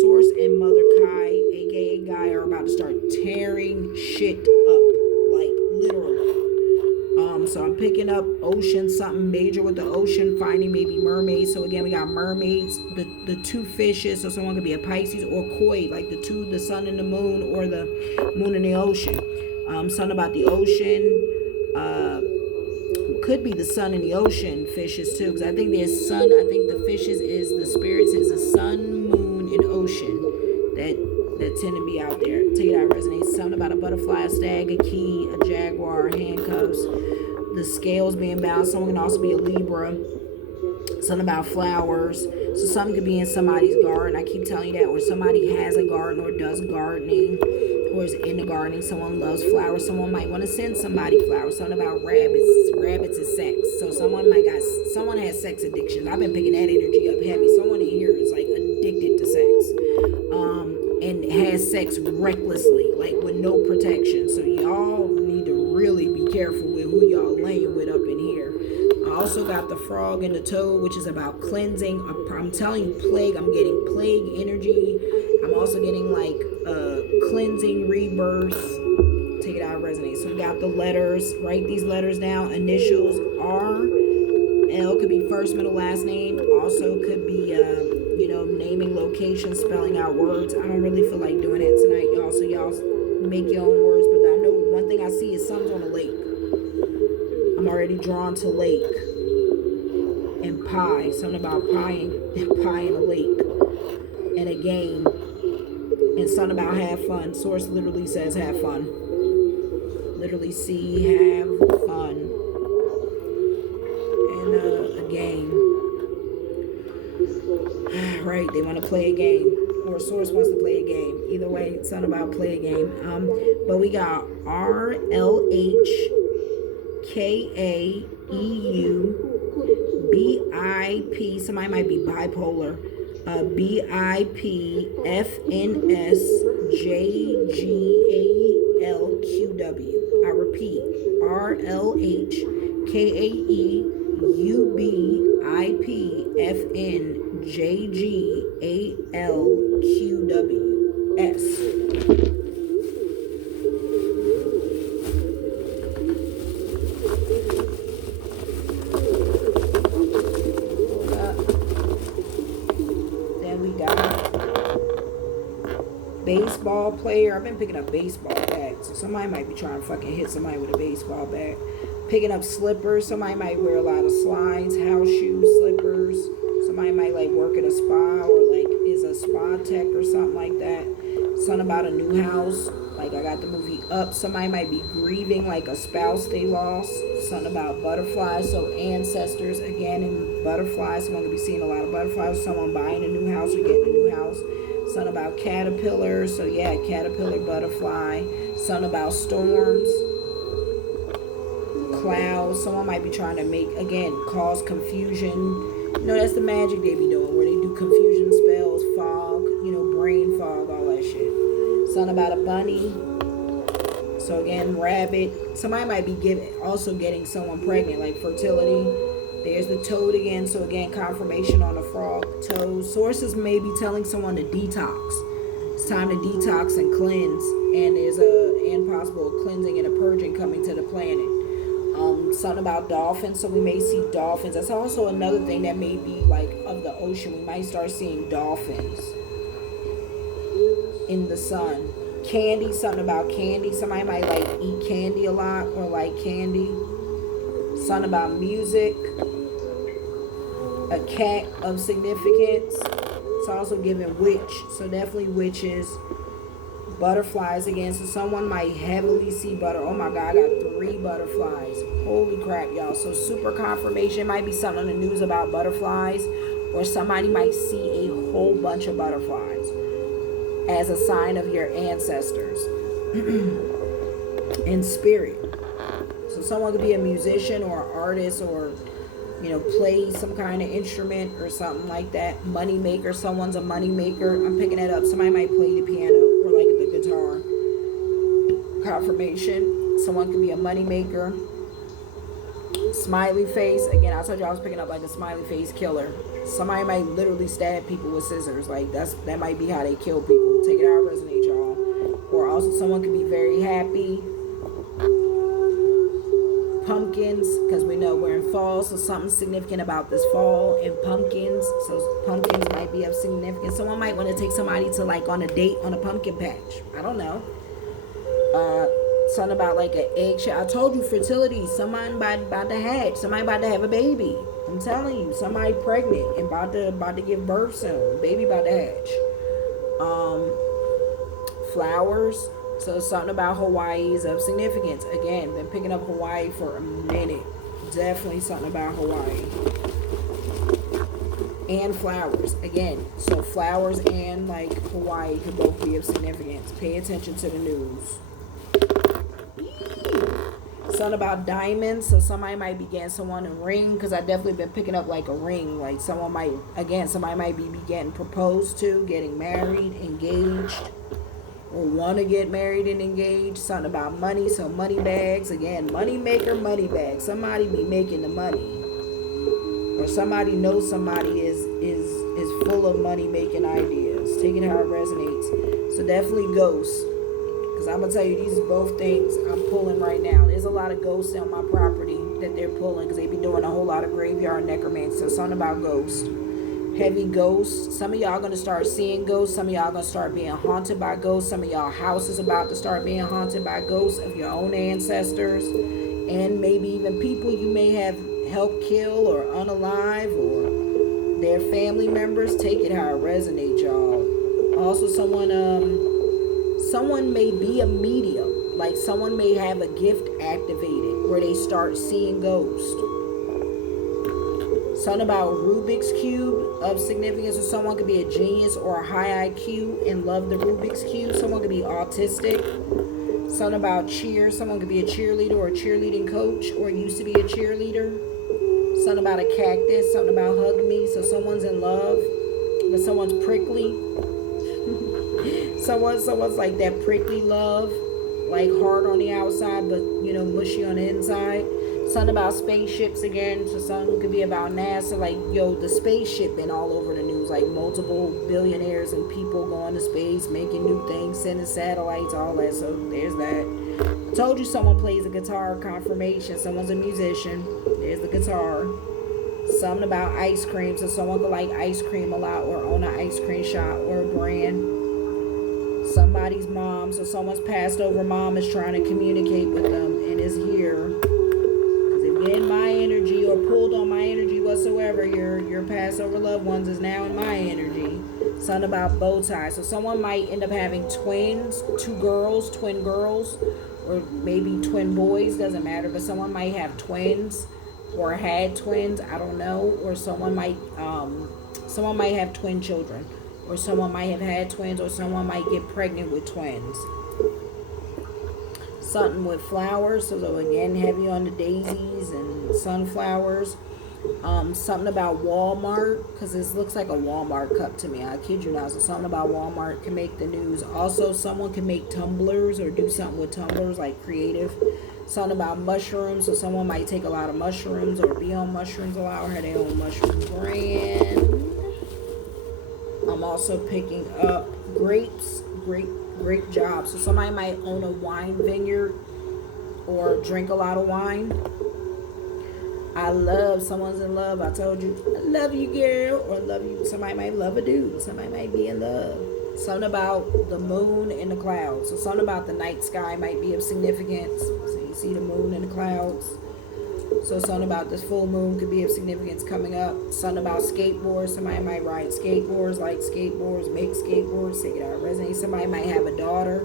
Source and Mother Kai, aka Guy, are about to start tearing shit up, like literally. So I'm picking up ocean, something major with the ocean, finding maybe mermaids. So again, we got mermaids, the two fishes. So someone could be a Pisces or koi, like the sun and the moon, or the moon and the ocean. Something about the ocean. Could be the sun and the ocean fishes too, because I think there's sun. I think the fishes is the spirits is the sun, moon, and ocean that tend to be out there. Take it out, resonates. Something about a butterfly, a stag, a key, a jaguar, handcuffs, the scales being balanced. Someone can also be a Libra. Something about flowers. So something could be in somebody's garden. I keep telling you that, or somebody has a garden or does gardening, or is into gardening. Someone loves flowers. Someone might want to send somebody flowers. Something about rabbits. Rabbits is sex. So someone has sex addiction. I've been picking that energy up heavy. Someone in here is like addicted to sex. And has sex recklessly, like with no protection. So y'all need to really be careful with who y'all laying with up in here. I also got the frog and the toad, which is about cleansing. I'm telling you, plague. I'm getting plague energy. I'm also getting like cleansing, rebirth. Take it out, resonate. So we got the letters. Write these letters down. Initials R, L could be first, middle, last name. Also could be naming locations, spelling out words. I don't really feel like doing that tonight, y'all. So y'all make your own words. But I know one thing I see is sun's on a lake. I'm already drawn to lake and pie. Something about pie in a lake and a game. And something about have fun. Source literally says have fun. Literally see have fun. And a game. Right, they want to play a game. Or source wants to play a game. Either way, it's not about play a game. But we got RLHKAEU BIP. Somebody might be bipolar. BIPFNSJGALQW. I repeat, RLHKAEUBIPFNJGALQWS. Baseball player. I've been picking up baseball bats. So somebody might be trying to fucking hit somebody with a baseball bat. Picking up slippers. Somebody might wear a lot of slides, house shoes, slippers. Somebody might like work at a spa or like is a spa tech or something like that. Something about a new house. Like I got the movie Up. Somebody might be grieving like a spouse they lost. Something about butterflies. So ancestors again in butterflies. Someone could be seeing a lot of butterflies. Someone buying a new house or getting a new house. Something about caterpillars. So yeah, caterpillar, butterfly. Something about storms, clouds. Someone might be trying to make, again, cause confusion. You know, that's the magic they be doing, where they do confusion spells, fog, brain fog, all that shit. Something about a bunny. So again, rabbit. Somebody might be getting someone pregnant, like fertility. There's the toad again. So again, confirmation on the frog, toad. Sources may be telling someone to detox. It's time to detox and cleanse. And there's and possible cleansing and a purging coming to the planet. Something about dolphins. So we may see dolphins. That's also another thing that may be like of the ocean. We might start seeing dolphins in the sun. Candy. Something about candy. Somebody might like eat candy a lot or like candy. Something about music. A cat of significance. It's also giving witch. So definitely witches. Butterflies again. So someone might heavily see oh my god, I got 3 butterflies. Holy crap, y'all. So super confirmation. Might be something on the news about butterflies. Or somebody might see a whole bunch of butterflies as a sign of your ancestors. In spirit. So someone could be a musician or an artist or play some kind of instrument or something like that. Money maker. Someone's a money maker. I'm picking that up. Somebody might play the piano or like the guitar. Confirmation. Someone could be a money maker. Smiley face. Again, I told you I was picking up like a smiley face killer. Somebody might literally stab people with scissors. Like that might be how they kill people. Take it out, resonate, y'all. Or also someone could be very happy. pumpkins, because we know we're in fall, so something significant about this fall, and pumpkins. So pumpkins might be of significance. Someone might want to take somebody to like on a date on a pumpkin patch. I don't know. Something about like an eggshell. I told you fertility. Somebody about to hatch. Somebody about to have a baby. I'm telling you, somebody pregnant and about to give birth soon. Baby about to hatch. Flowers. So something about Hawaii is of significance. Again, been picking up Hawaii for a minute. Definitely something about Hawaii. And flowers. Again, so flowers and like Hawaii could both be of significance. Pay attention to the news. Something about diamonds. So somebody might be getting someone a ring, because I definitely been picking up like a ring. Like somebody might be getting proposed to, getting married, engaged, or want to get married and engaged. Something about money. So money bags. Again, money maker, money bag. Somebody be making the money, or somebody knows somebody is full of money making ideas. Taking how it resonates. So definitely ghosts. Because I'm going to tell you, these are both things I'm pulling right now. There's a lot of ghosts on my property that they're pulling, because they be doing a whole lot of graveyard necromancy. So something about ghosts. Heavy ghosts. Some of y'all going to start seeing ghosts. Some of y'all going to start being haunted by ghosts. Some of y'all houses about to start being haunted by ghosts of your own ancestors. And maybe even people you may have helped kill or unalive, or their family members. Take it how it resonates, y'all. Also, someone may be a medium. Like someone may have a gift activated where they start seeing ghosts. Something about Rubik's Cube of significance. So someone could be a genius or a high IQ and love the Rubik's Cube. Someone could be autistic. Something about cheer. Someone could be a cheerleader or a cheerleading coach, or used to be a cheerleader. Something about a cactus. Something about hug me. So someone's in love, but someone's prickly. Someone's like that prickly love, like hard on the outside, but mushy on the inside. Something about spaceships again. So something could be about NASA. Like, the spaceship been all over the news. Like multiple billionaires and people going to space, making new things, sending satellites, all that. So there's that. I told you someone plays a guitar. Confirmation. Someone's a musician. There's the guitar. Something about ice cream. So someone could like ice cream a lot, or own an ice cream shop or a brand. Somebody's mom. So someone's passed over mom is trying to communicate with them and is here. Because if you're in my energy or pulled on my energy whatsoever, your passed over loved ones is now in my energy. Something about bow ties. So someone might end up having twins, twin girls, or maybe twin boys, doesn't matter. But someone might have twins or had twins, I don't know. Or someone might have twin children. Or someone might have had twins, or someone might get pregnant with twins. Something with flowers. So again, heavy on the daisies and sunflowers. Something about Walmart, because this looks like a Walmart cup to me. I kid you not. So something about Walmart can make the news. Also, someone can make tumblers or do something with tumblers, like creative. Something about mushrooms. So someone might take a lot of mushrooms or be on mushrooms a lot, or have their own mushroom brand. I'm also picking up grapes, grape jobs. So somebody might own a wine vineyard or drink a lot of wine. Someone's in love. I told you, I love you, girl, or love you. Somebody might love a dude. Somebody might be in love. Something about the moon and the clouds. So something about the night sky might be of significance. So you see the moon and the clouds. So something about this full moon could be of significance coming up. Something about skateboards. Somebody might ride skateboards, like skateboards, make skateboards, take it out, resonate. Somebody might have a daughter.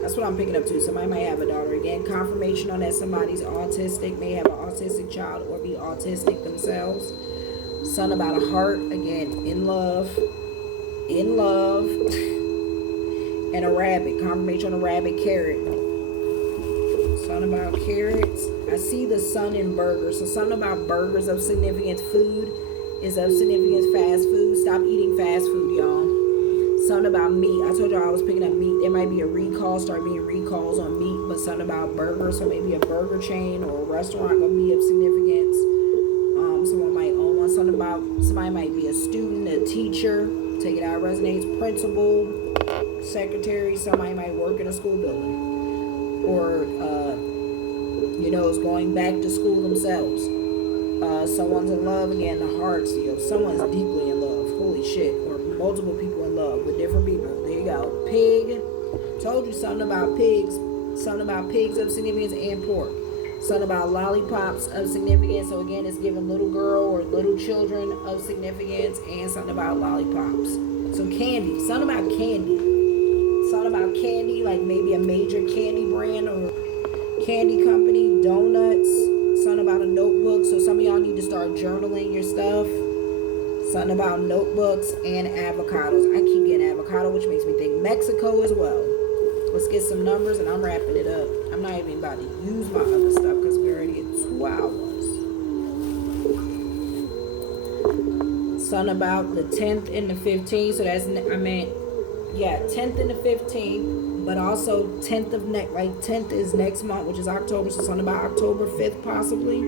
That's what I'm picking up too. Somebody might have a daughter. Again, confirmation on that somebody's autistic, may have an autistic child or be autistic themselves. Something about a heart. Again, in love. And a rabbit. Confirmation on a rabbit. Carrot. Something about carrots. I see the sun in burgers. So something about burgers of significance. Food is of significance. Fast food. Stop eating fast food, y'all. Something about meat. I told y'all I was picking up meat. There might be a recall. Start being recalls on meat. But something about burgers. So maybe a burger chain or a restaurant gonna be of significance. Someone might own one. Something about somebody might be a student, a teacher. Take it out, resonates. Principal, secretary. Somebody might work in a school building. Or You know, it's going back to school themselves. Someone's in love again, the hearts, you know, someone's deeply in love. Holy shit. Or multiple people in love with different people. There you go. Pig. Told you something about pigs. Something about pigs of significance and pork. Something about lollipops of significance. So again, it's giving little girl or little children of significance, and something about lollipops. So candy. Something about candy. Something about candy, like maybe a major candy brand or candy company. Donuts. Something about a notebook. So some of y'all need to start journaling your stuff. Something about notebooks and avocados. I keep getting avocado, which makes me think Mexico as well. Let's get some numbers, and I'm wrapping it up. I'm not even about to use my other stuff because we're already at 2 hours. Something about the 10th and the 15th. So that's, 10th and the 15th, but also 10th of next, like 10th is next month, which is October. So something about October 5th possibly,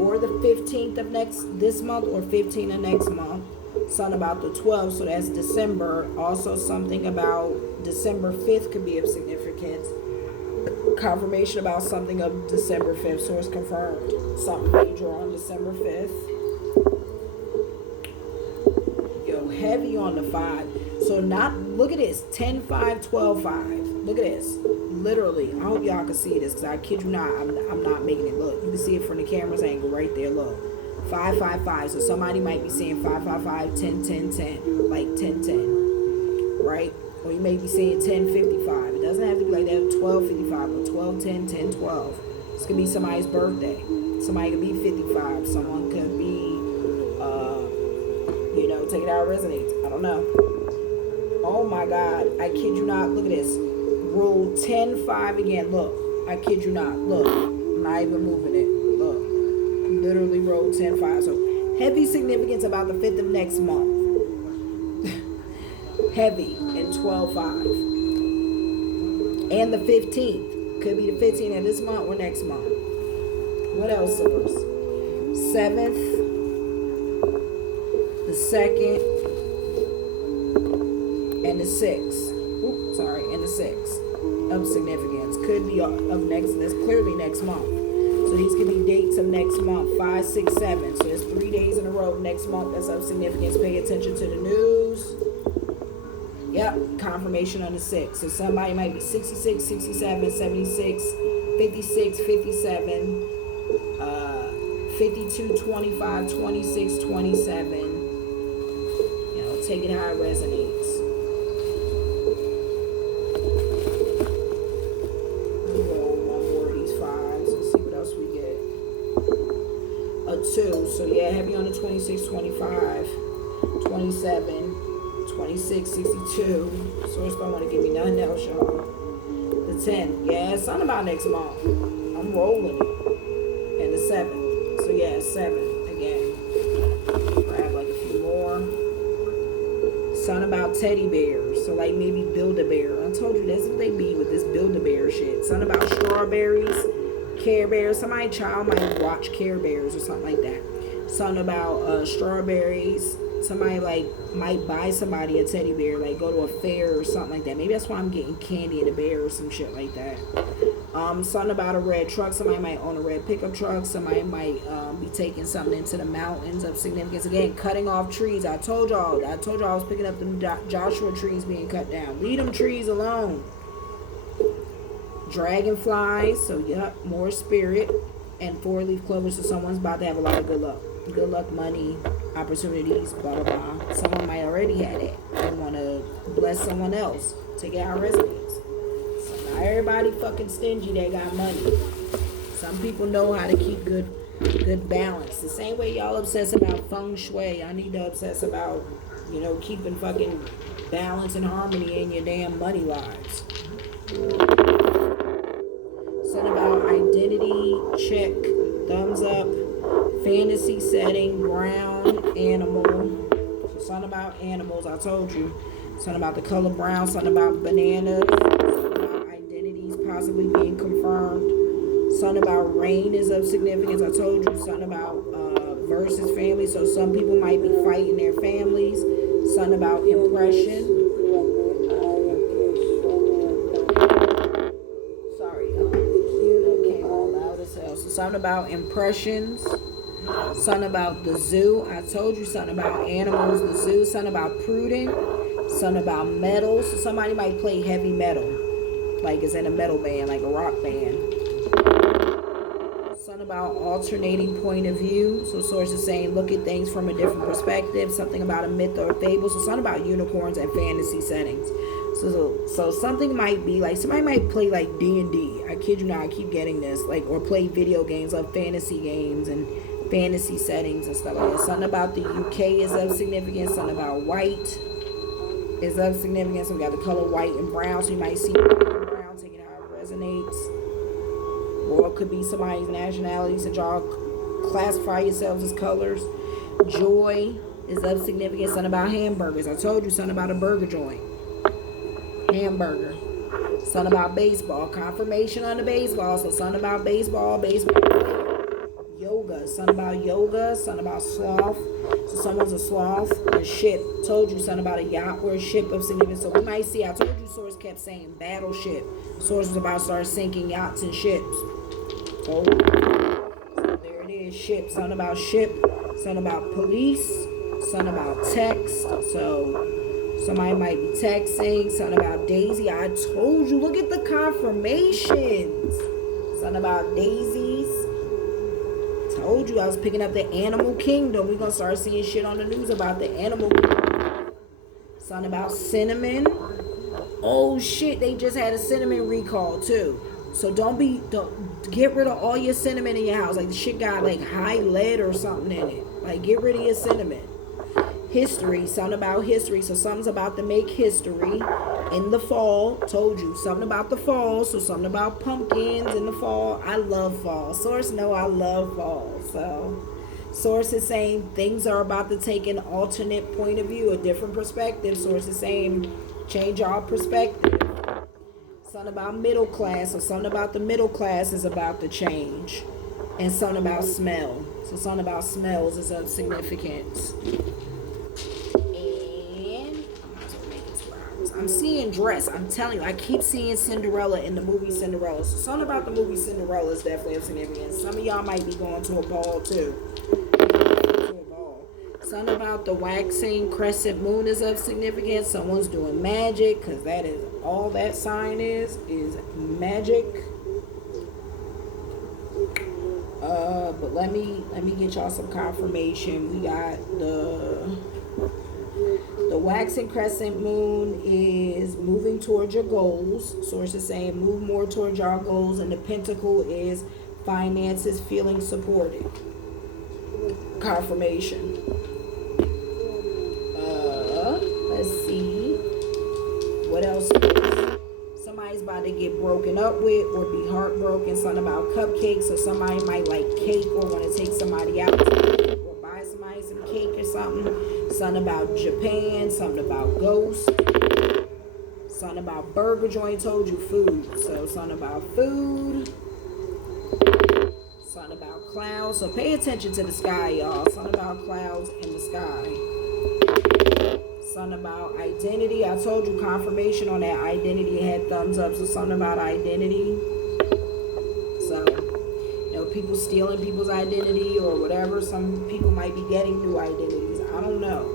or the 15th of this month, or 15th of next month. Something about the 12th, so that's December. Also something about December 5th could be of significance. Confirmation about something of December 5th, so it's confirmed. Something major on December 5th. Yo, heavy on the 5. So look at this, 10, 5, 12, 5. Look at this. Literally, I hope y'all can see this, because I kid you not, I'm not making it look. You can see it from the camera's angle right there, look. 5, 5, 5. So somebody might be saying 5, 5, 5, 10, 10, 10. Like 10, 10. Right? Or you may be saying 10, 55. It doesn't have to be like that, 12, 55, or 12, 10, 10, 12. This could be somebody's birthday. Somebody could be 55. Someone could be, take it out, resonates. I don't know. Oh my God. I kid you not. Look at this. Rule 10, 5 again. Look. I kid you not. Look. I'm not even moving it. Look. Literally roll 10, 5. So heavy significance about the 5th of next month. Heavy in 12, 5. And the 15th. Could be the 15th of this month or next month. What else, source? 7th. The 2nd. And the 6th. And the 6th of significance. Could be of next, that's clearly next month. So these could be dates of next month. 5, 6, 7. So there's 3 days in a row next month that's of significance. Pay attention to the news. Yep, confirmation on the 6th. So somebody might be 66, 67, 76, 56, 57, 52, 25, 26, 27. Take it how it resonates. We'll roll one more of these 5s and see what else we get. A 2. So yeah, heavy on the 26, 25, 27, 26, 62. Source don't want to give me nothing else, y'all. The 10. Yeah, something about next month. I'm rolling it. And the 7. So yeah, 7 again. Grab like a few more. Something about teddy bears. So like maybe Build-A-Bear. I told you that's what they be with this Build-A-Bear shit. Something about strawberries, Care Bears. Somebody child might watch Care Bears or something like that. Something about strawberries. Somebody like might buy somebody a teddy bear, like go to a fair or something like that. Maybe that's why I'm getting candy and a bear or some shit like that. Something about a red truck. Somebody might own a red pickup truck. Somebody might be taking something into the mountains of significance. Again, cutting off trees. I told y'all I was picking up them Joshua trees being cut down. Leave them trees alone. Dragonflies. So yep, more spirit. And 4-leaf clover. So someone's about to have a lot of good luck. Good luck, money, opportunities, blah, blah, blah. Someone might already have it. They want to bless someone else. Take it out residence. So not everybody fucking stingy that got money. Some people know how to keep good balance. The same way y'all obsess about feng shui, I need to obsess about, keeping fucking balance and harmony in your damn money lives. Something about identity, check, thumbs up. Fantasy setting, brown, animal. So something about animals, I told you. Something about the color brown, something about bananas, something about identities possibly being confirmed. Something about rain is of significance, I told you. Something about versus family, so some people might be fighting their families. Something about impression. Sorry, Something about impressions. Something about the zoo. I told you something about animals, the zoo. Something about prudent. Something about metal. So somebody might play heavy metal. Like it's in a metal band, like a rock band. Something about alternating point of view. So sources saying look at things from a different perspective. Something about a myth or a fable. So something about unicorns and fantasy settings. So something might be like somebody might play like D&D. I kid you not, I keep getting this. Like or play video games like fantasy games and fantasy settings and stuff like that. Something about the UK is of significance. Something about white is of significance. So we got the color white and brown. So you might see white and brown, taking it how it resonates. Or it could be somebody's nationality, since y'all classify yourselves as colors. Joy is of significance. Something about hamburgers. I told you something about a burger joint. Hamburger. Something about baseball. Confirmation on the baseball. So something about baseball. Yoga. Something about yoga. Something about sloth. So someone's a sloth. A ship. Told you something about a yacht or a ship of significance. So we might see. I told you source kept saying battleship. Source was about to start sinking yachts and ships. So there it is. Ship. Something about ship. Something about police. Something about text. So somebody might be texting. Something about Daisy. I told you. Look at the confirmations. Something about daisies. Told you I was picking up the animal kingdom. We're going to start seeing shit on the news about the animal kingdom. Something about cinnamon. Oh shit, they just had a cinnamon recall too. So don't get rid of all your cinnamon in your house. Like the shit got like high lead or something in it. Like get rid of your cinnamon. History, something about history. So something's about to make history in the fall. Told you something about the fall. So something about pumpkins in the fall. I love fall. Source know I love fall. So source is saying things are about to take an alternate point of view, a different perspective. Source is saying change our perspective. Something about middle class. So something about the middle class is about to change. And something about smell. So something about smells is of significance. I'm seeing dress. I'm telling you, I keep seeing Cinderella in the movie Cinderella. So something about the movie Cinderella is definitely of significance. Some of y'all might be going to a ball too. Something about the waxing crescent moon is of significance. Someone's doing magic, because that is all that sign is magic. But let me get y'all some confirmation. We got the waxing crescent moon is moving towards your goals. Source is saying move more towards your goals. And the pentacle is finances, feeling supported. Confirmation. Let's see. What else? Somebody's about to get broken up with or be heartbroken. Something about cupcakes. So somebody might like cake or want to take somebody out or buy somebody some cake or something. Something about Japan. Something about ghosts. Something about burger joint. Told you food. So something about food. Something about clouds. So pay attention to the sky, y'all. Something about clouds in the sky. Something about identity. I told you confirmation on that identity had thumbs up. So something about identity. So, people stealing people's identity or whatever. Some people might be getting new identities. I don't know.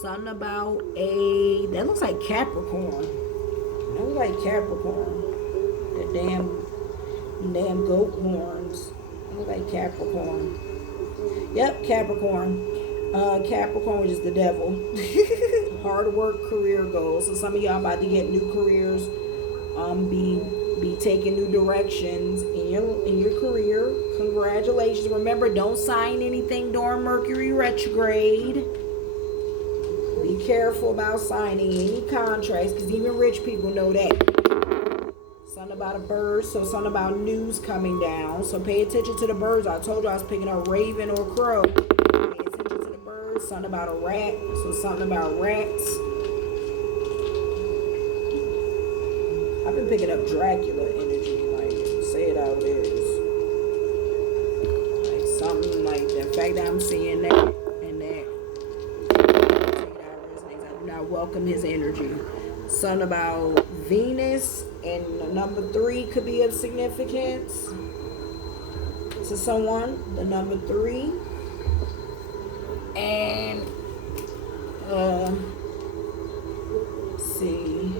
Something about that looks like Capricorn. That looks like Capricorn. The damn goat horns. That looks like Capricorn. Yep, Capricorn. Capricorn, which is the devil. Hard work, career goals. So some of y'all about to get new careers. Be taking new directions in your career. Congratulations. Remember, don't sign anything during Mercury retrograde. Be careful about signing any contracts, because even rich people know that. Something about a bird. So something about news coming down. So pay attention to the birds. I told you I was picking up raven or crow. Something about a rat. So something about rats. I've been picking up Dracula energy. Like, say it how it is. Like something like the fact that I'm seeing that and that. I do not welcome his energy. Something about Venus and number 3 could be of significance. to someone, the number 3. And see,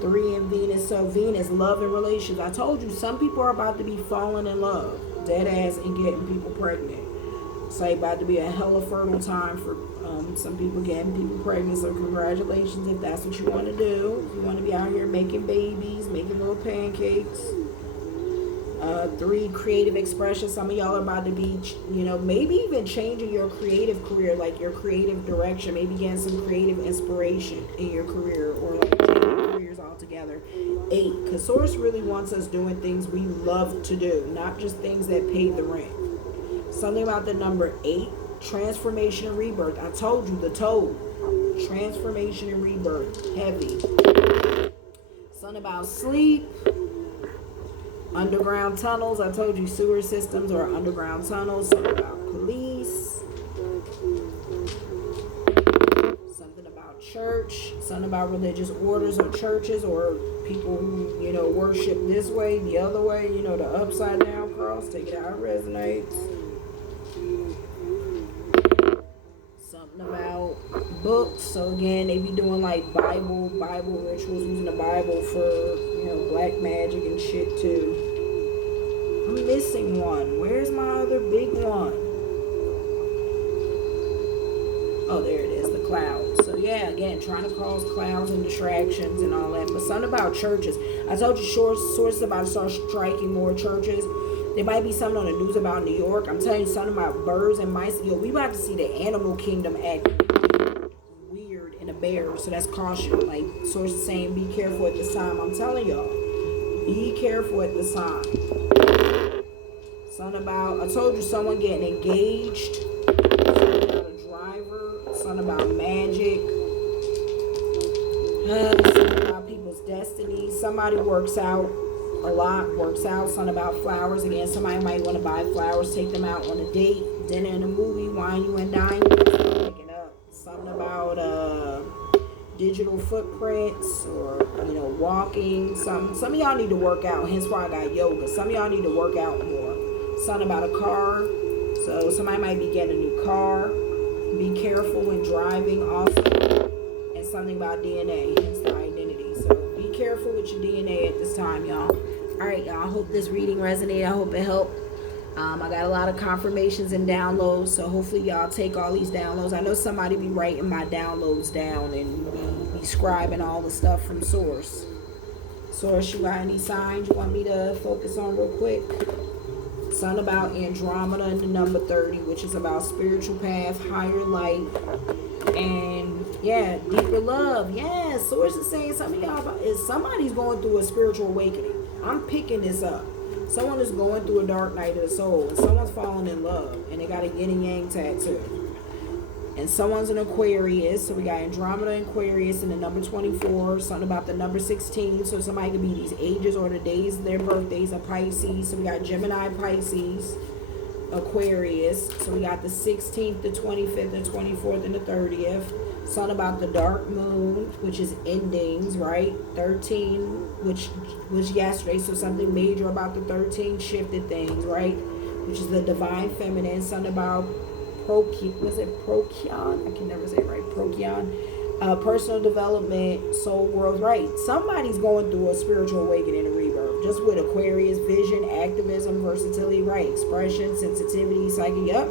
3 in Venus. So Venus, love and relationships. I told you, some people are about to be falling in love, dead ass, and getting people pregnant. It's like about to be a hella fertile time for some people getting people pregnant. So congratulations if that's what you want to do. If you want to be out here making babies, making little pancakes. 3, creative expression. Some of y'all are about to be, maybe even changing your creative career, like your creative direction, maybe getting some creative inspiration in your career, or like changing careers altogether. 8, because Source really wants us doing things we love to do, not just things that pay the rent. Something about the number 8, transformation and rebirth. I told you, the toad. Transformation and rebirth. Heavy. Something about sleep. Underground tunnels. I told you, sewer systems or underground tunnels. Something about police. Something about church. Something about religious orders or churches, or people who, worship this way, the other way, the upside down cross. Take it out, it resonates. Something about books. So again, they be doing like Bible rituals, using the Bible for, black magic and shit too. I'm missing one. Where's my other big one? Oh, there it is, the clouds. So yeah, again, trying to cause clouds and distractions and all that. But something about churches. I told you, sources about to start striking more churches. There might be something on the news about New York. I'm telling you something about birds and mice. Yo, we about to see the animal kingdom act weird in a bear. So that's caution. Like, sources saying, be careful at this time. I'm telling y'all, be careful at this time. Something about, I told you, someone getting engaged. Something about a driver. Something about magic. Something about people's destiny. Somebody works out a lot, works out. Something about flowers. Again, somebody might want to buy flowers, take them out on a date, dinner and a movie, wine you and dine you. Picking up something about digital footprints, or walking. Some of y'all need to work out, hence why I got yoga. Some of y'all need to work out more. Something about a car. So somebody might be getting a new car. Be careful when driving also. And something about DNA, hence the identity. So be careful with your DNA at this time, y'all. Alright, y'all, I hope this reading resonated. I hope it helped. I got a lot of confirmations and downloads, so hopefully y'all take all these downloads. I know somebody be writing my downloads down and be scribing all the stuff from Source. Source, you got any signs you want me to focus on real quick? Something about Andromeda and the number 30, which is about spiritual path, higher light, and yeah, deeper love. Yeah, Source is saying something y'all is somebody's going through a spiritual awakening. I'm picking this up. Someone is going through a dark night of the soul, and someone's falling in love, and they got a yin and yang tattoo. And someone's an Aquarius, so we got Andromeda and Aquarius in the number 24, something about the number 16, so somebody could be these ages or the days of their birthdays are Pisces. So we got Gemini, Pisces, Aquarius. So we got the 16th, the 25th, the 24th, and the 30th. Something about the dark moon, which is endings, right? 13, which was yesterday, so something major about the 13 shifted things, right? Which is the divine feminine. Something about Procyon? I can never say it right. Procyon. Personal development, soul growth, right? Somebody's going through a spiritual awakening and rebirth. Just with Aquarius, vision, activism, versatility, right? Expression, sensitivity, psychic, yep.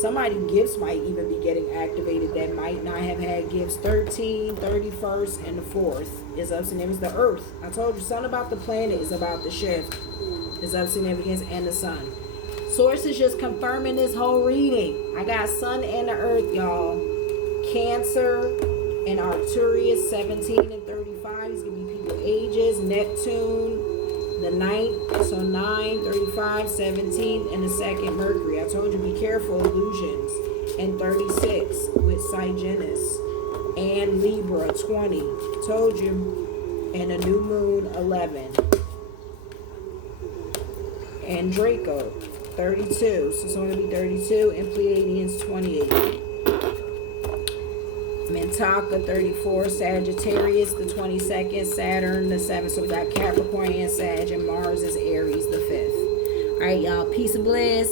Somebody gifts might even be getting activated that might not have had gifts. 13, 31st, and the 4th is of significance. The earth. I told you something about the planet is about the shift. Is of significance, and the sun. Source is just confirming this whole reading. I got sun and the earth, y'all. Cancer and Arcturus, 17 and 35. It's going to be people ages. Neptune, the 9th. So 9, 35, 17, and the 2nd, Mercury. I told you, be careful, illusions. And 36 with Cygenus. And Libra, 20. Told you. And a new moon, 11. And Draco, 32. So it's going to be 32. And Pleiadians, 28. Mintaka, 34. Sagittarius, the 22nd. Saturn, the 7th. So we got Capricorn and Sag. And Mars is Aries, the 5th. All right, y'all. Peace and bless.